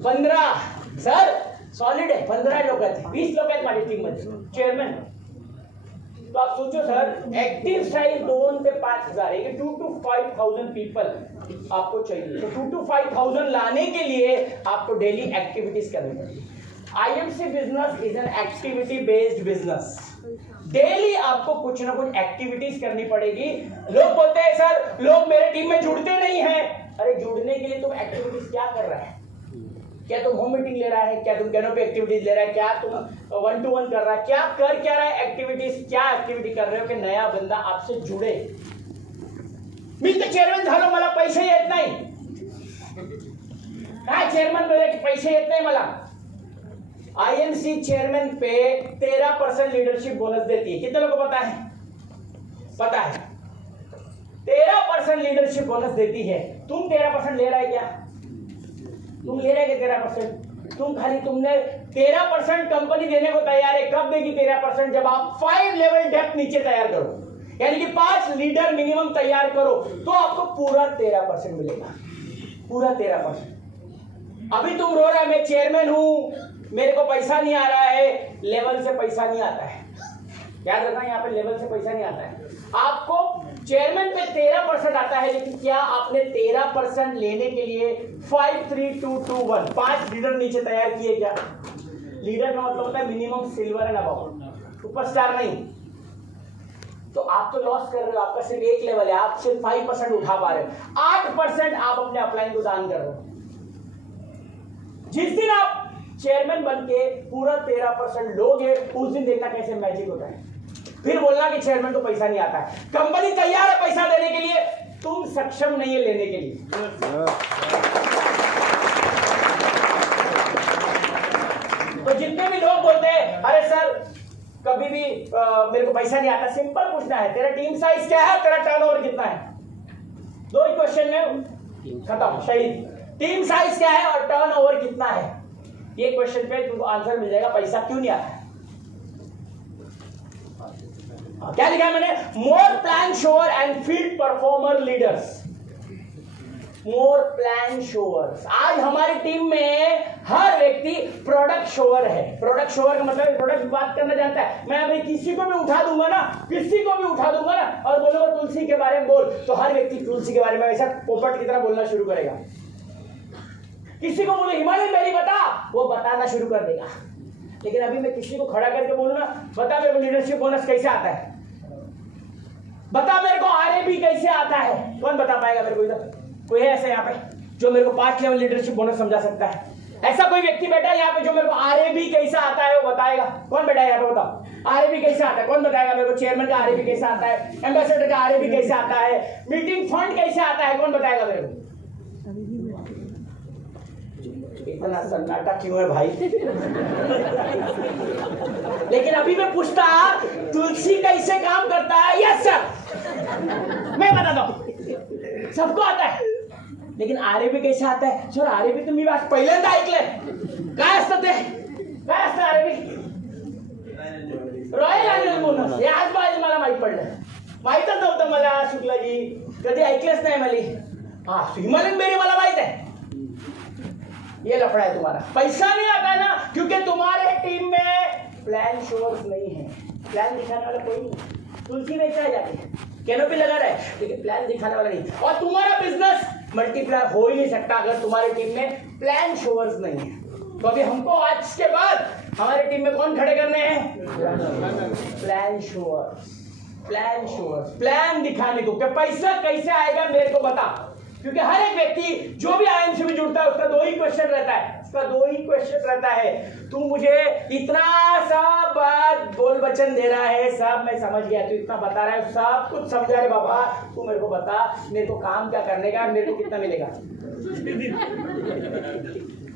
15 सर सॉलिड आहे। 15 लोक आहेत, 20 लोक आहेत माझ्या टीम मध्ये चेयरमैन। तो आप सोचो सर एक्टिव साइज 2 से 5000 है, 2 to 5000 पीपल आपको चाहिए। तो 2 to 5000 लाने के लिए आपको डेली एक्टिविटीज करनी पड़ेगी। IMC business is an activity based business. Daily आपको कुछ ना कुछ एक्टिविटीज करनी पड़ेगी। लोग बोलते हैं सर लोग मेरे टीम में जुड़ते नहीं हैं। अरे जुड़ने के लिए तुम एक्टिविटीज क्या कर रहा है? क्या तुम होम मीटिंग ले रहा है? क्या तुम कैनोपी एक्टिविटीज ले रहा है? क्या तुम 1-to-1 कर रहा है? क्या कर क्या रहा है एक्टिविटीज? क्या एक्टिविटी कर रहे हो कि नया बंदा आपसे जुड़े? मी तर चेअरमॅन झालो, मला पैसे येत नाही। काय चेअरमॅन बोले की पैसे येत नाही मला। आईएमसी चेयरमैन पे 13% लीडरशिप बोनस देती है। कितने लोगों को पता है? पता है 13% लीडरशिप बोनस देती है। तुम 13% ले रहा है क्या? तुम ले रहे हैं 13%? तुम खाली तुमने 13% कंपनी देने को तैयार है। कब देगी 13%? जब आप 5 लेवल डेप्थ नीचे तैयार करो, यानी कि 5 लीडर मिनिमम तैयार करो, तो आपको पूरा 13% मिलेगा, पूरा 13%। अभी तुम रो रहा है मैं चेयरमैन हूं, मेरे को पैसा नहीं आ रहा है। लेवल से पैसा नहीं आता है, याद रखना, यहाँ पे लेवल से पैसा नहीं आता है। आपको चेयरमैन पे 13% आता है, लेकिन क्या आपने 13% लेने के लिए 5, 3, 2, 2, 1 5 लीडर नीचे तैयार किए क्या? लीडर का मतलब होता है minimum silver and above, superstar नहीं। तो आप तो लॉस कर रहे हो, आपका सिर्फ एक लेवल है, आप सिर्फ 5% उठा पा रहे हो। 8% आप अपने अपलाइन को दान कर रहे हो। जिस दिन आप चेयरमैन बन के पूरा 13% लोगे, उस दिन देखना कैसे मैजिक होता है। फिर बोलना कि चेयरमैन को पैसा नहीं आता है। कंपनी तैयार है पैसा देने के लिए, तुम सक्षम नहीं है लेने के लिए। तो जितने भी लोग बोलते हैं अरे सर कभी भी मेरे को पैसा नहीं आता, सिंपल पूछना है तेरा टीम साइज क्या है, तेरा टर्नओवर कितना है? 2 ही क्वेश्चन में खत्म, सही। टीम साइज क्या है और टर्नओवर कितना है, ये क्वेश्चन पे तुमको आंसर मिल जाएगा पैसा क्यों नहीं आता। क्या लिखा है मैंने? More plan shore and field performer leaders. More plan shores. आज हमारी टीम में हर व्यक्ति प्रोडक्ट शोअर है। प्रोडक्ट शोअर का मतलब प्रोडक्ट की बात करना जानता है। मैं अभी किसी को भी उठा दूंगा ना, किसी को भी उठा दूंगा ना और बोलूंगा तुलसी के बारे में बोल, तो हर व्यक्ति तुलसी के बारे में वैसा पोपट की तरह बोलना शुरू करेगा। किसी को बोलो हिमालयन बेरी बता, वो बताना शुरू कर देगा। लेकिन अभी मैं किसी को खड़ा करके बोलूँ ना, बता मेरे को लीडरशिप बोनस कैसे आता है, बता मेरे को आरएबी कैसे आता है, कौन बता पाएगा मेरे को? इधर कोई है ऐसे यहाँ पे जो मेरे को 5 लेवल लीडरशिप बोनस समझा सकता है? ऐसा कोई व्यक्ति बैठा है यहाँ पे जो मेरे को आरएबी कैसा आता है वो बताएगा? कौन बैठा है यहाँ पे? बताओ आरएबी कैसे आता है, कौन बताएगा मेरे को? चेयरमैन का आरएबी कैसे आता है, एम्बेसडर का आरएबी कैसे आता है, मीटिंग फंड कैसे आता है, कौन बताएगा मेरे को? इतना सन्नाटा क्यों है भाई? लेकिन अभी मैं पूछता तुलसी कैसे काम करता है? यस सर मैं बताता हूं, सबको आता है। लेकिन आरएबी कैसे आता है? सर आरएबी तुम्ही आज पहिल्यांदा ऐकलंय, काय असतं ते? काय असतं आरएबी? Royal annual bonus. हे आज मला माहित पडलं, माहितच नव्हतं मला शुक्लाजी, कधी ऐकलंच नाही मला। हा हिमालयन बेरी मला माहित है। ये लफड़ा है तुम्हारा, पैसा नहीं आता है ना क्योंकि तुम्हारे टीम में प्लान शोअर्स नहीं है, प्लान दिखाने वाला कोई नहीं। तुलसी बेचा है जाके, कैनोपी लगा रहा है, लेकिन प्लान दिखाने वाला नहीं। और तुम्हारा बिजनेस मल्टीप्लाई हो ही नहीं सकता अगर तुम्हारी टीम में प्लान शोअर्स नहीं है। तो अभी हमको आज के बाद हमारी टीम में कौन खड़े करने हैं? प्लान शोअर्स, प्लान शोअर्स, प्लान दिखाने को। क्या पैसा कैसे आएगा मेरे को बता, क्योंकि हर एक व्यक्ति जो भी आईएमसी में जुड़ता है उसका दो ही क्वेश्चन रहता है, उसका दो ही क्वेश्चन रहता है। तू मुझे इतना सा बात बोल वचन दे रहा है, सब मैं समझ गया, तू इतना बता रहा है, सब कुछ समझा रे बाबा, तू मेरे को बता मेरे को काम क्या करने का, मेरे को कितना मिलेगा?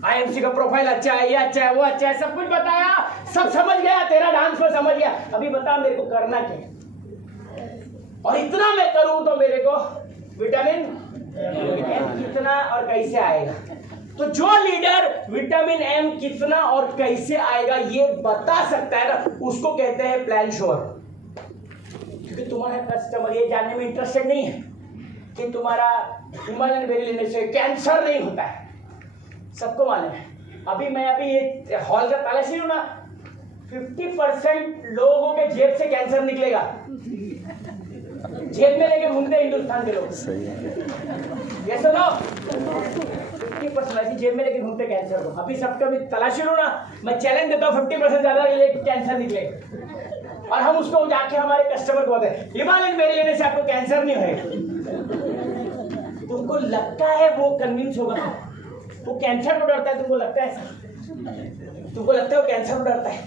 आईएमसी का प्रोफाइल अच्छा है, ये अच्छा है, वो अच्छा है, सब कुछ बताया, सब समझ गया, तेरा डांस को समझ गया, अभी बता मेरे को करना क्या? और इतना मैं करूं तो मेरे को विटामिन एम कितना और कैसे आएगा? तो जो लीडर विटामिन एम कितना और कैसे आएगा ये बता सकता है ना, उसको कहते हैं प्लान शोअर। क्योंकि तुम्हारा कस्टमर ये जानने में इंटरेस्टेड नहीं है कि तुम्हारा हिमालयन बेरी लेने से कैंसर नहीं होता है, सबको मालूम है। अभी ये हॉल का तलाशी लूं ना, 50% लोगों के जेब से कैंसर निकलेगा, जेब में लेके घूमते हिंदुस्तान के लोग। ये सुनो, 50% ऐसी जेब में लेके घूमते कैंसर को। अभी सबका भी तलाशी लूं ना, मैं चैलेंज देता हूँ 50% ज्यादा कैंसर निकले, और हम उसको जाके हमारे कस्टमर को बताते हिमालयन बेरी लेने से आपको कैंसर नहीं होगा। तुमको लगता है वो कन्विंस होगा, वो कैंसर को डरता है, तुमको लगता है ऐसा? तुमको लगता है वो कैंसर को डरता है?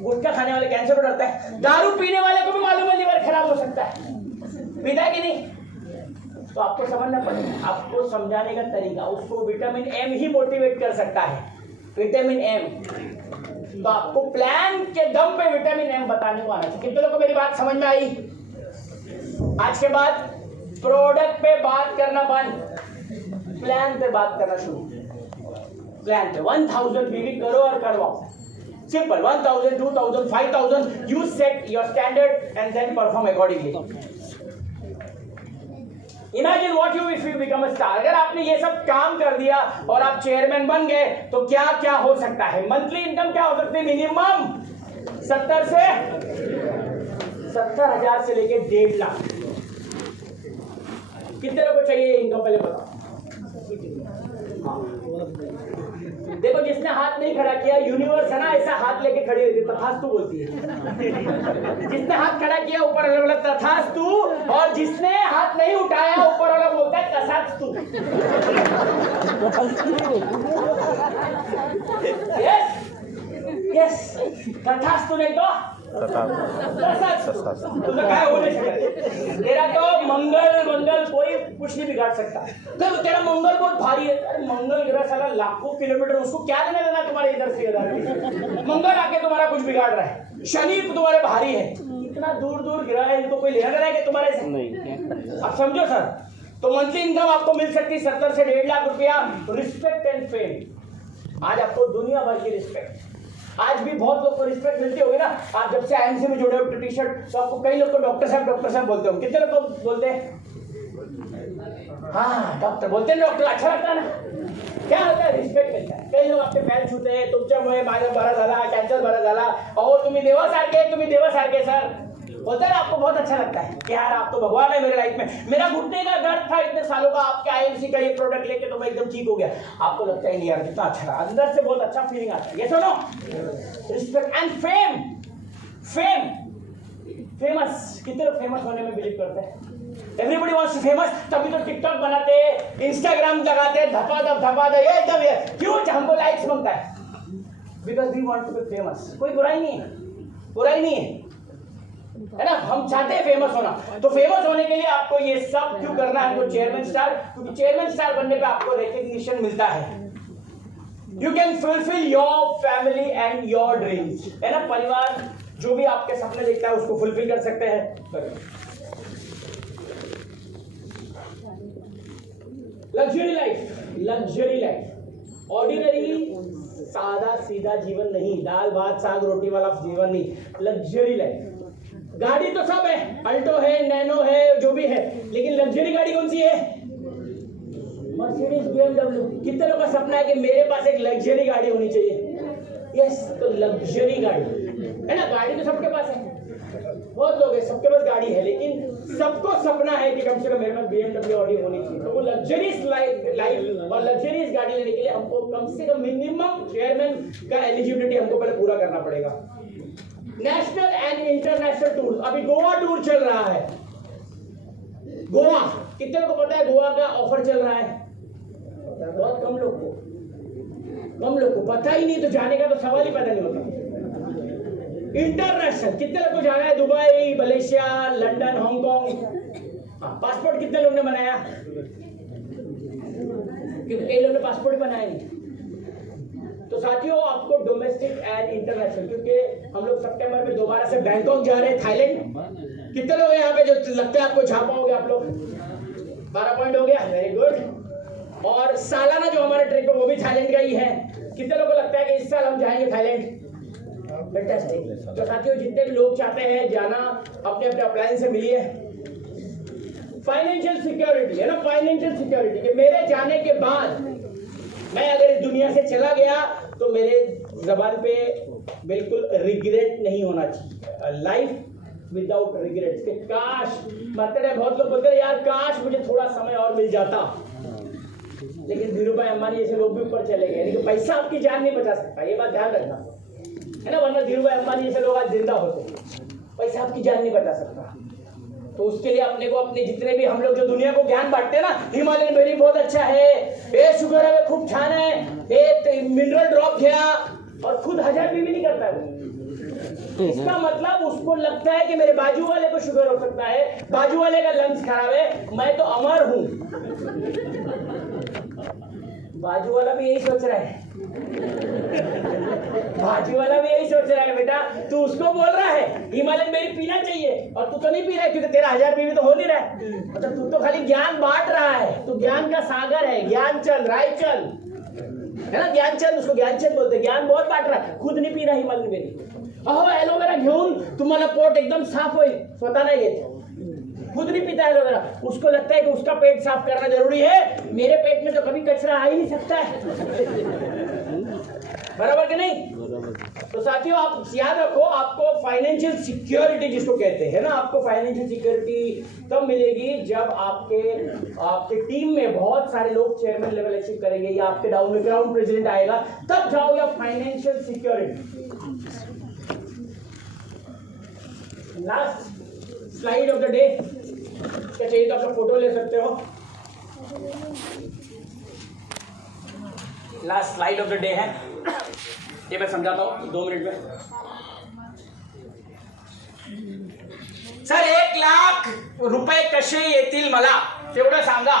गुटखा खाने वाले कैंसर को डरता है, दारू पीने वाले को भी मालूम है लीवर खराब हो सकता है, पीता है कि नहीं? तो आपको समझना पड़ेगा, आपको समझाने का तरीका, उसको विटामिन एम ही मोटिवेट कर सकता है, विटामिन एम। तो आपको प्लान के दम पे विटामिन एम बताने को आना चाहिए। कितने लोगों को मेरी बात समझ में आई? आज के बाद प्रोडक्ट पे बात करना बंद, प्लान पे बात करना शुरू। प्लान पे 1000 बीवी करो और करवाओ, simple. 1000, 2000, 5000, you set your standard and then perform accordingly. Imagine what you if you become a star. अगर आपने ये सब काम कर दिया और आप चेयरमैन बन गए तो क्या क्या हो सकता है? मंथली इनकम क्या हो सकती है? मिनिमम 70,000 से लेके 1.5 लाख। कितने लोगों को चाहिए इनकम, पहले बताओ। देखो, जिसने हाथ नहीं खड़ा किया, यूनिवर्स है ना ऐसा हाथ लेके खड़ी रहती है, तथास्तु बोलती है। जिसने हाथ खड़ा किया ऊपर वाला बोला तथास्तु, और जिसने हाथ नहीं उठाया ऊपर वाला बोलता है तथास्तु। यस यस, तथास्तु नहीं तो तेरा तो मंगल कोई कुछ नहीं बिगाड़ सकता। तो तेरा मंगल बहुत भारी है, अरे मंगल ग्रह साला लाखों किलोमीटर, उसको क्या लेना देना तुम्हारे इधर से इधर? मंगल आके तुम्हारा कुछ बिगाड़ रहा है, शनि तुम्हारे भारी है, इतना दूर दूर ग्रह है, इनको कोई लेना देना है तुम्हारे से नहीं। आप समझो सर, तो मंथली इनकम आपको मिल सकती है 70 से 1.5 लाख रुपया। रिस्पेक्ट एंड फेम, आज आपको दुनिया भर की रिस्पेक्ट, आज भी बहुत लोग को रिस्पेक्ट मिलती होगी ना। आप जब से आईएमसी में जुड़े हो टी शर्ट, तो आपको कई लोग को डॉक्टर साहब बोलते हो। कितने लोग को बोलते हैं? हाँ, डॉक्टर बोलते हैं, डॉक्टर अच्छा लगता है ना, क्या होता है? रिस्पेक्ट मिलता है। कई लोग आपके पैर छूते हैं, तुमच्यामुळे माझा बरा झाला, कैंसर बरा झाला, और तुम्ही देवासारखे सर बोलते हैं ना, आपको बहुत अच्छा लगता है कि यार आप तो भगवान है मेरे लाइफ में। मेरा घुटने का दर्द था इतने सालों का, आपके आईएमसी का ये प्रोडक्ट लेके तो मैं एकदम ठीक हो गया। आपको लगता है नहीं यार कितना अच्छा रहा, अंदर से बहुत अच्छा फीलिंग आता है। ये सुनो, रिस्पेक्ट एंड फेम। फेमस, कितने लोग फेमस होने में बिलीव करते हैं? एवरीबडी वांट्स टू फेमस, तभी तो टिकटॉक बनाते हैं, इंस्टाग्राम लगाते हैं, धपा दे एकदम। क्यों? हमको लाइक्स मांगता है, because we want to be famous. कोई बुराई नहीं है ना, हम चाहते हैं फेमस होना। तो फेमस होने के लिए आपको ये सब क्यों करना है? आपको चेयरमैन स्टार, क्योंकि चेयरमैन स्टार बनने पे आपको रिकग्निशन मिलता है। You can fulfil your family and your dreams, है ना। परिवार जो भी आपके सपने देखता है उसको फुलफिल कर सकते हैं। लग्जरी लाइफ, ऑर्डिनरी सादा सीधा जीवन नहीं, दाल भात साग रोटी वाला जीवन नहीं, लग्जरी लाइफ। गाड़ी तो सब है, अल्टो है, नैनो है, जो भी है, लेकिन लग्जरी गाड़ी कौन सी है? Mercedes, BMW। कितने लोगों का सपना है कि मेरे पास एक लग्जरी गाड़ी होनी चाहिए? यस, तो लग्जरी गाड़ी है ना। गाड़ी तो सबके पास है, बहुत लोग हैं सबके पास गाड़ी है, लेकिन सबको सपना है कि कम से कम मेरे पास BMW ऑडी होनी चाहिए। तो वो लग्जरीज लाइफ और लग्जरीज गाड़ी लेने के लिए हमको कम से कम मिनिमम चेयरमैन का एलिजिबिलिटी हमको पहले पूरा करना पड़ेगा। नेशनल एंड इंटरनेशनल टूर, अभी गोवा टूर चल रहा है। गोवा, कितने लोगों को पता है गोवा का ऑफर चल रहा है? बहुत कम लोग को पता ही नहीं, तो जाने का तो सवाल ही पैदा नहीं होता। इंटरनेशनल, कितने लोग को जाना है? Dubai, Malaysia, London, Hong Kong. Passport कितने लोग ने बनाया? क्योंकि कई लोग ने पासपोर्ट ही बनाया नहीं। तो साथियों, आपको डोमेस्टिक एंड इंटरनेशनल, क्योंकि हम लोग सितंबर में दोबारा से बैंकॉक जा रहे हैं, थाईलैंड। कितने लोग हैं यहाँ पे जो लगता है आपको छापा हो गया? आप लोग 12 पॉइंट हो गया, वेरी गुड। और सालाना जो हमारा ट्रिप है वो भी थाईलैंड का ही है। कितने लोगों को लगता है कि इस साल हम जाएंगे थाईलैंड? फैंटास्टिक। तो साथियों, जितने भी लोग चाहते हैं जाना, अपने अपने अप्लायंस से मिलिए। फाइनेंशियल सिक्योरिटी है ना, फाइनेंशियल सिक्योरिटी कि मेरे जाने के बाद मैं अगर इस दुनिया से चला गया तो मेरे जबान पे बिल्कुल रिग्रेट नहीं होना चाहिए। लाइफ विदाउट रिग्रेट्स, कि काश, मतलब बहुत लोग बोलते हैं यार काश मुझे थोड़ा समय और मिल जाता, लेकिन धीरूभाई अंबानी जैसे लोग भी ऊपर चले गए। लेकिन पैसा आपकी जान नहीं बचा सकता, ये बात ध्यान रखना है ना, वरना धीरूभाई अंबानी जैसे लोग आज जिंदा होते। पैसा आपकी जान नहीं बचा सकता। तो उसके लिए अपने को, अपने जितने भी हम लोग जो दुनिया को ज्ञान बांटते हैं ना, हिमालयन बेरी बहुत अच्छा है, ये शुगर है खूब छान है, ये मिनरल ड्रॉप किया, और खुद 1000 भी नहीं करता है। इसका मतलब उसको लगता है कि मेरे बाजू वाले को शुगर हो सकता है, बाजू वाले का लंग्स खराब है, मैं तो अमर हूं। बाजू वाला भी यही सोच रहा है, बाजू वाला भी यही सोच रहा है। बेटा तू उसको बोल रहा है हिमालयन बेरी पीना चाहिए, और तू तो नहीं पी रहा है क्योंकि तेरा 1000 भी तो हो नहीं रहा है। मतलब तू तो खाली ज्ञान बांट रहा है, तू ज्ञान का सागर है। ज्ञानचंद, रायचंद है ना, ज्ञानचंद, उसको ज्ञानचंद बोलते हैं। ज्ञान बहुत बांट रहा है, खुद नहीं पी रहा हिमालयन बेरी। अहो एलोवेरा घेऊन तुम्हाला पोट एकदम साफ होईल, स्वतः नहीं घेत, खुद नहीं पीता एलोवेरा। उसको लगता है कि उसका पेट साफ करना जरूरी है, मेरे पेट में तो कभी कचरा आ ही नहीं सकता है। बराबर कि नहीं? तो साथियों, आप याद रखो, आपको फाइनेंशियल सिक्योरिटी जिसको कहते हैं ना, आपको फाइनेंशियल सिक्योरिटी तब मिलेगी जब आपके टीम में बहुत सारे लोग चेयरमैन लेवल अचीव करेंगे, या आपके डाउन में ग्राउंड प्रेसिडेंट आएगा, तब जाओगे आप financial security. Last slide of the day, क्या चाहिए तो आप फोटो ले सकते हो। Last slide of the day है, ये मैं समझाता हूँ 2 मिनट में। सर 1 लाख रुपये कसे येतील मला, तेवढं सांगा,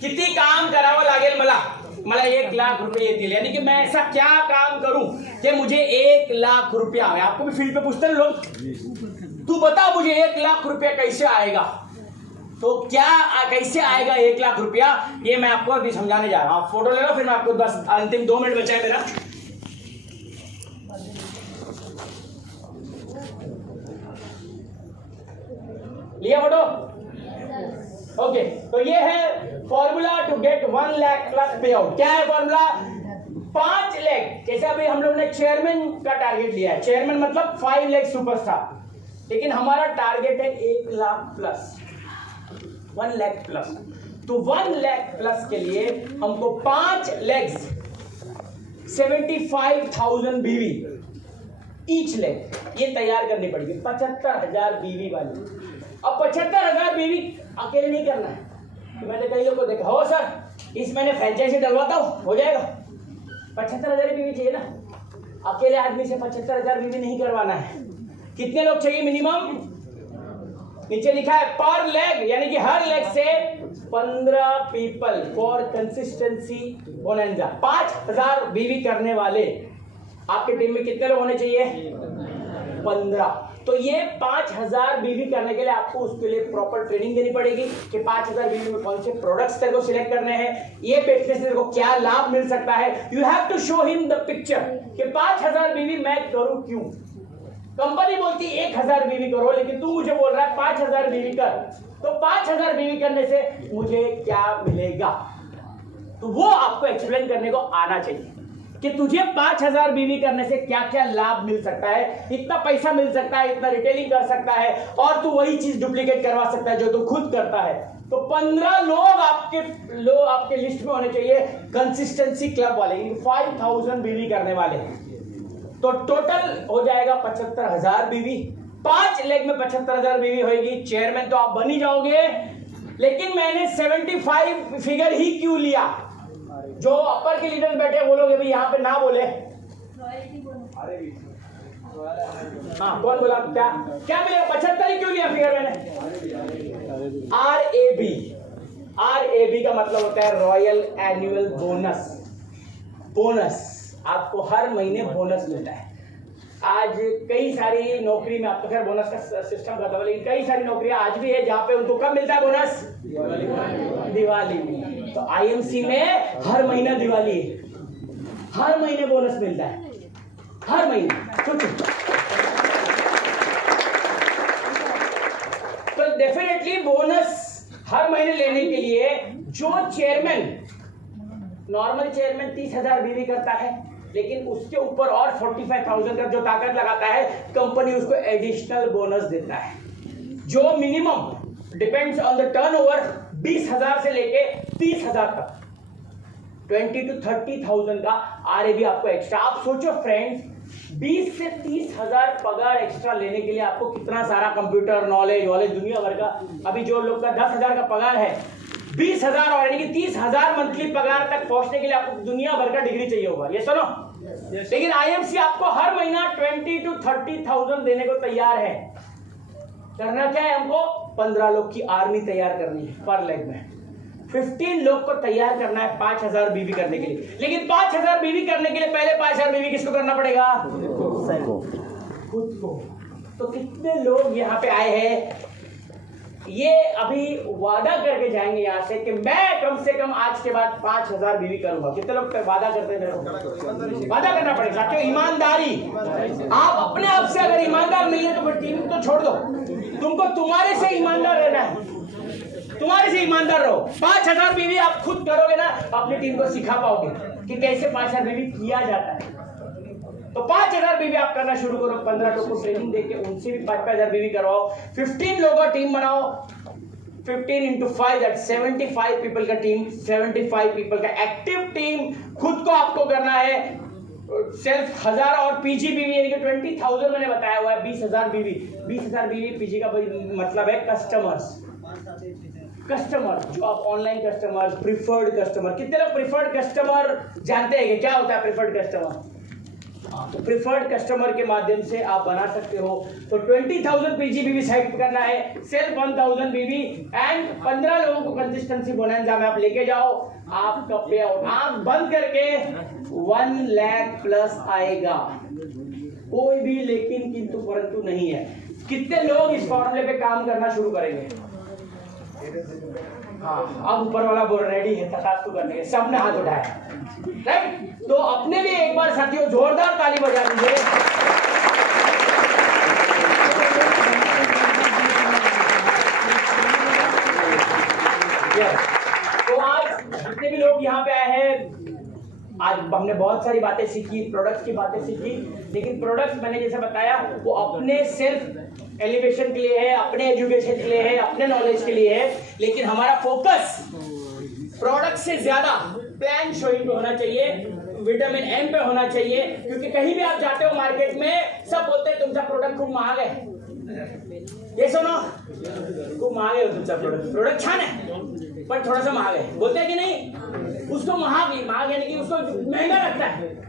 किती काम करावं लागेल मला 1 लाख रुपये येतील, यानी कि मैं ऐसा क्या काम करूं कि मुझे 1 लाख रुपया आए। आपको भी फील्ड पे पूछते हैं लोग, तू बता मुझे 1 लाख रुपया कैसे आएगा, तो क्या कैसे आएगा 1 लाख रुपया, ये मैं आपको अभी समझाने जा रहा हूं। आप फोटो ले लो, फिर मैं आपको बस अंतिम 2 मिनट बचा है मेरा। लिया फोटो? ओके, तो ये है formula to get 1 lakh plus pay out. क्या है फॉर्मूला? 5 लाख, जैसे अभी हम लोग ने चेयरमैन का टारगेट लिया है, चेयरमैन मतलब 5 लाख सुपरस्टार, लेकिन हमारा टारगेट है 1 लाख प्लस, 1 लाख प्लस। तो 1 लाख प्लस के लिए हमको 5 लैक्स 75,000 बीवी ईच लैख ये तैयार करनी पड़ेगी, 75,000 बीवी वाली। अब 75,000 बीवी अकेले नहीं करना है। तो मैंने कई लोगों को देखा, हो सर इस महीने फ्रेंचाइजी डलवाता हूं, हो जाएगा। 75,000 बीवी चाहिए ना, अकेले आदमी से 75,000 बीवी नहीं करवाना है। कितने लोग चाहिए मिनिमम? नीचे लिखा है पर लेग, यानी कि हर लेग से 15 पीपल फॉर कंसिस्टेंसी बोनेंजा। 5,000 बीवी करने वाले आपके टीम में कितने लोग होने चाहिए? 15। तो ये 5,000 बीवी करने के लिए आपको उसके लिए प्रॉपर ट्रेनिंग देनी पड़ेगी कि 5,000 बीवी में कौन से प्रोडक्ट्स तेरे को सिलेक्ट करने हैं, ये बेचने से तेरे को क्या लाभ मिल सकता है। You have to show him the picture कि 5,000 बीवी मैं करूं क्यों। कंपनी बोलती 1,000 बीवी करो, लेकिन तू मुझे बोल रहा है 5,000 बीवी कर, तो 5,000 बीवी करने से मुझे क्या मिलेगा, तो वो आपको एक्सप्लेन करने को आना चाहिए। कि तुझे 5000 बीवी करने से क्या क्या लाभ मिल सकता है, इतना पैसा मिल सकता है, इतना रिटेलिंग कर सकता है, और तू वही चीज डुप्लीकेट करवा सकता है जो तू खुद करता है। तो 15 लोग आपके लिस्ट में होने चाहिए कंसिस्टेंसी क्लब वाले, 5000 बीवी करने वाले। तो टोटल हो जाएगा 75,000 बीवी। 5 लेग में 75,000 बीवी होगी। चेयरमैन तो आप बन ही जाओगे, लेकिन मैंने 75 फिगर ही क्यों लिया? जो अपर के लीडर बैठे वो लोग अभी यहाँ पे ना बोले। हाँ, कौन बोला? क्या मिलेगा? 75 ही क्यों लिया फिगर मैंने? RAB का मतलब होता है रॉयल एनुअल बोनस। आपको हर महीने बोनस मिलता है। आज कई सारी नौकरी में, आपको खैर बोनस का सिस्टम खत्म है, लेकिन कई सारी नौकरियां आज भी है जहां पे उनको कब मिलता है बोनस? दिवाली में। तो IMC में हर महीना दिवाली है, हर महीने बोनस मिलता है, हर महीने। तो डेफिनेटली बोनस हर महीने लेने के लिए जो चेयरमैन, नॉर्मल चेयरमैन 30,000 बीवी करता है, लेकिन उसके ऊपर और 45,000 का जो ताकत लगाता है, कंपनी उसको एडिशनल बोनस देता है, जो minimum depends on the turnover 20,000 से लेके 30,000 तक, 20 to 30,000 का RAB आपको एक्स्ट्रा। आप सोचो फ्रेंड्स, 20 से 30,000 पगार एक्स्ट्रा लेने के लिए आपको कितना सारा कंप्यूटर नॉलेज दुनिया भर का। अभी जो लोग का 10,000 का पगार है, 20,000 और यानी कि 30,000 मंथली पगार तक पहुंचने के लिए आपको दुनिया भर का डिग्री चाहिए होगा, ये सुनो। लेकिन IMC आपको हर महीना 20 to 30,000 देने को तैयार है। करना क्या है? हमको 15 लोग की आर्मी तैयार करनी है पर लेग में। 15 लोग को तैयार करना है 5,000 बीवी करने के लिए। लेकिन 5,000 बीवी करने के लिए पहले 5,000 बीवी किसको करना पड़ेगा? खुद को। तो कितने लोग यहाँ पे आए हैं? ये अभी वादा करके जाएंगे यहाँ से कि मैं कम से कम आज के बाद 5,000 बीवी करूंगा। कितने लोग वादा करते हैं? मेरे को वादा करना पड़ेगा। क्यों? ईमानदारी। आप अपने आप से अगर ईमानदार नहीं है तो फिर टीम तो छोड़ दो। तुमको तुम्हारे से ईमानदार रहना है, तुम्हारे से ईमानदार रहो। 5,000 बीवी आप खुद करोगे ना, अपनी टीम को सिखा पाओगे कि कैसे 5,000 बीवी किया जाता है। तो 5,000 बीवी आप करना शुरू करो। 15 लोग को ट्रेनिंग देके उनसे भी 5,000 बीवी करवाओ। 15 लोगों टीम बनाओ। 15 into 5 that 75 पीपल का टीम, 75 पीपल का एक्टिव टीम खुद को आपको करना है। सेल्फ 1000 और PG बीवी यानी कि 20,000 मैंने बताया हुआ है। 20,000 बीवी। 20,000 बीवी PG का मतलब है कस्टमर जो आप ऑनलाइन कस्टमर, प्रिफर्ड कस्टमर। कितने लोग प्रिफर्ड कस्टमर जानते हैं कि क्या होता है प्रिफर्ड कस्टमर? तो प्रिफर्ड कस्टमर के माध्यम से आप बना सकते हो। तो 20,000 PG बीवी साइट करना है, सेल्फ 1,000 बीवी एंड 15 लोगों को कंसिस्टेंसी बोनंजा में आप लेके जाओ। आपका पे आउट आंख बंद करके 1 लाख प्लस आएगा। कोई भी लेकिन किंतु परंतु नहीं है। कितने लोग इस फॉर्मूले पे काम करना शुरू करेंगे? हाँ, अब ऊपर वाला बोल रेडी है तथास्तु करने के। सबने हाथ उठाया, राइट? तो अपने लिए एक बार साथियों जोरदार ताली बजा दीजिए। तो आज जितने भी लोग यहाँ पे आए हैं, आज हमने बहुत सारी बातें सीखी, प्रोडक्ट्स की बातें सीखी। लेकिन प्रोडक्ट्स मैंने जैसे बताया वो अपने सेल्फ एलिवेशन के लिए है, अपने एजुकेशन के लिए है, अपने नॉलेज के लिए है। लेकिन हमारा फोकस प्रोडक्ट से ज्यादा प्लान शोइंग पे होना चाहिए, विटामिन M पे होना चाहिए। क्योंकि कहीं भी आप जाते हो मार्केट में, सब बोलते हैं तुमचा प्रोडक्ट खूब महंगा है। ये सुनो, खूब महंगा है तुमचा प्रोडक्ट छान है पर थोड़ा सा महंगा है, बोलते हैं कि नहीं? उसको महंगा यानी कि उसको महंगा लगता है।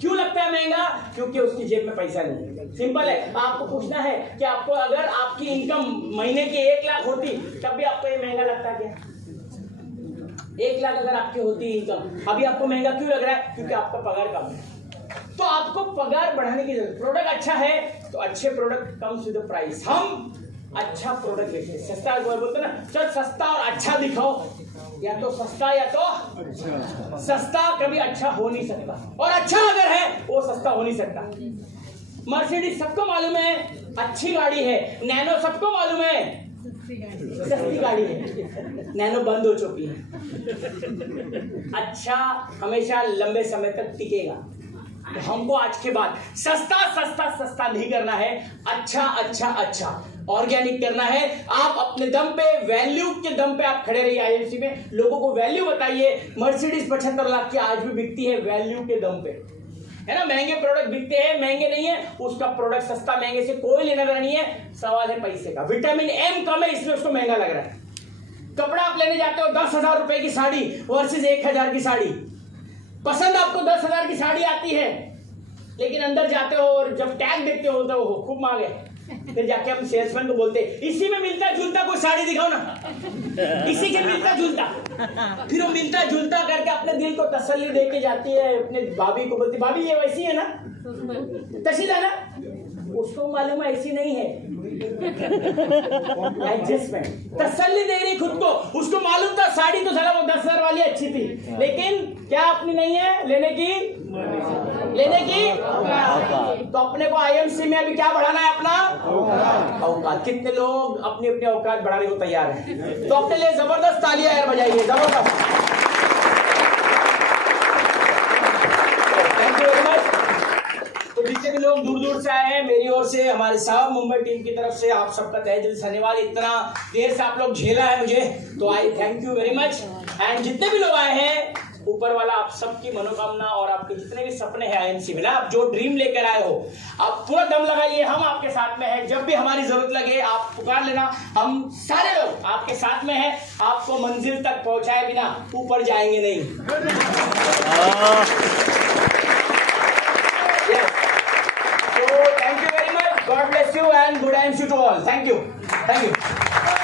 क्यों लगता है महंगा? क्योंकि उसकी जेब में पैसा नहीं है। सिंपल है। आपको पूछना है कि आपको अगर आपकी इनकम महीने की 1 लाख होती तब भी आपको ये महंगा लगता क्या? 1 लाख अगर आपकी होती इनकम, अभी आपको महंगा क्यों लग रहा है? क्योंकि आपका पगार कम है। तो आपको पगार बढ़ाने की जरूरत। प्रोडक्ट अच्छा है तो अच्छे product comes with the price. हम अच्छा प्रोडक्ट लेते हैं। सस्ता बोलते ना, चल सस्ता और अच्छा दिखाओ। या तो सस्ता या तो सस्ता कभी अच्छा हो नहीं सकता, और अच्छा अगर है वो सस्ता हो नहीं सकता। मर्सिडीज सबको मालूम है अच्छी गाड़ी है, नैनो सबको मालूम है सस्ती गाड़ी है, नैनो बंद हो चुकी है। अच्छा हमेशा लंबे समय तक टिकेगा। तो हमको आज के बाद सस्ता सस्ता सस्ता नहीं करना है, अच्छा अच्छा अच्छा ऑर्गेनिक करना है। आप अपने दम पे, वैल्यू के दम पे आप खड़े रहिए। आईएमसी में लोगों को वैल्यू बताइए। मर्सिडीज 75 लाख की आज भी बिकती है वैल्यू के दम पे, है ना। महंगे प्रोडक्ट बिकते हैं, महंगे नहीं है, उसका प्रोडक्ट सस्ता महंगे से कोई लेना देना नहीं है, सवाल है पैसे का। विटामिन एम कम है इसलिए उसको महंगा लग रहा है। कपड़ा आप लेने जाते हो 10,000 रुपए की साड़ी वर्सेस 1,000 की साड़ी, पसंद आपको 10,000 की साड़ी आती है, लेकिन अंदर जाते हो और जब टैग देखते हो तो खूब मांग है। फिर जाके हम सेल्समैन को बोलते हैं इसी में मिलता जुलता कोई साड़ी दिखाओ ना, इसी के मिलता जुलता। फिर वो मिलता जुलता करके अपने दिल को तसल्ली दे के जाती है, अपने भाभी को बोलती भाभी ये वैसी है ना, तशीला ना, उसको मालूम है ऐसी नहीं है, एडजस्टमेंट, तसल्ली दे रही खुद को। उसको मालूम था साड़ी तो साला वो 10,000 वाली अच्छी थी, लेकिन क्या अपनी नहीं है लेने की तो अपने को आईएमसी में अभी क्या बढ़ाना है, अपना औकात। कितने लोग अपनी अपनी औकात बढ़ाने को तैयार हैं, तो अपने लिए जबरदस्त तालियां यार बजाइए, जबरदस्त। Thank you very much. तो जितने भी लोग दूर दूर से आए हैं, मेरी ओर से, हमारे साहब मुंबई टीम की तरफ से आप सबका तहे दिल से धन्यवाद। इतना देर से आप लोग झेला है मुझे, तो आई thank you very much. And जितने भी लोग आए हैं, ऊपर वाला आप सबकी मनोकामना और आपके जितने भी सपने हैं आईएमसी में ना, आप जो ड्रीम लेकर आए हो, आप पूरा दम लगाइए, हम आपके साथ में हैं। जब भी हमारी जरूरत लगे आप पुकार लेना, हम सारे लोग आपके साथ में हैं। आपको मंजिल तक पहुंचाए बिना ऊपर जाएंगे नहीं। So thank you very much. God bless you and good times to all. Thank you. Thank you.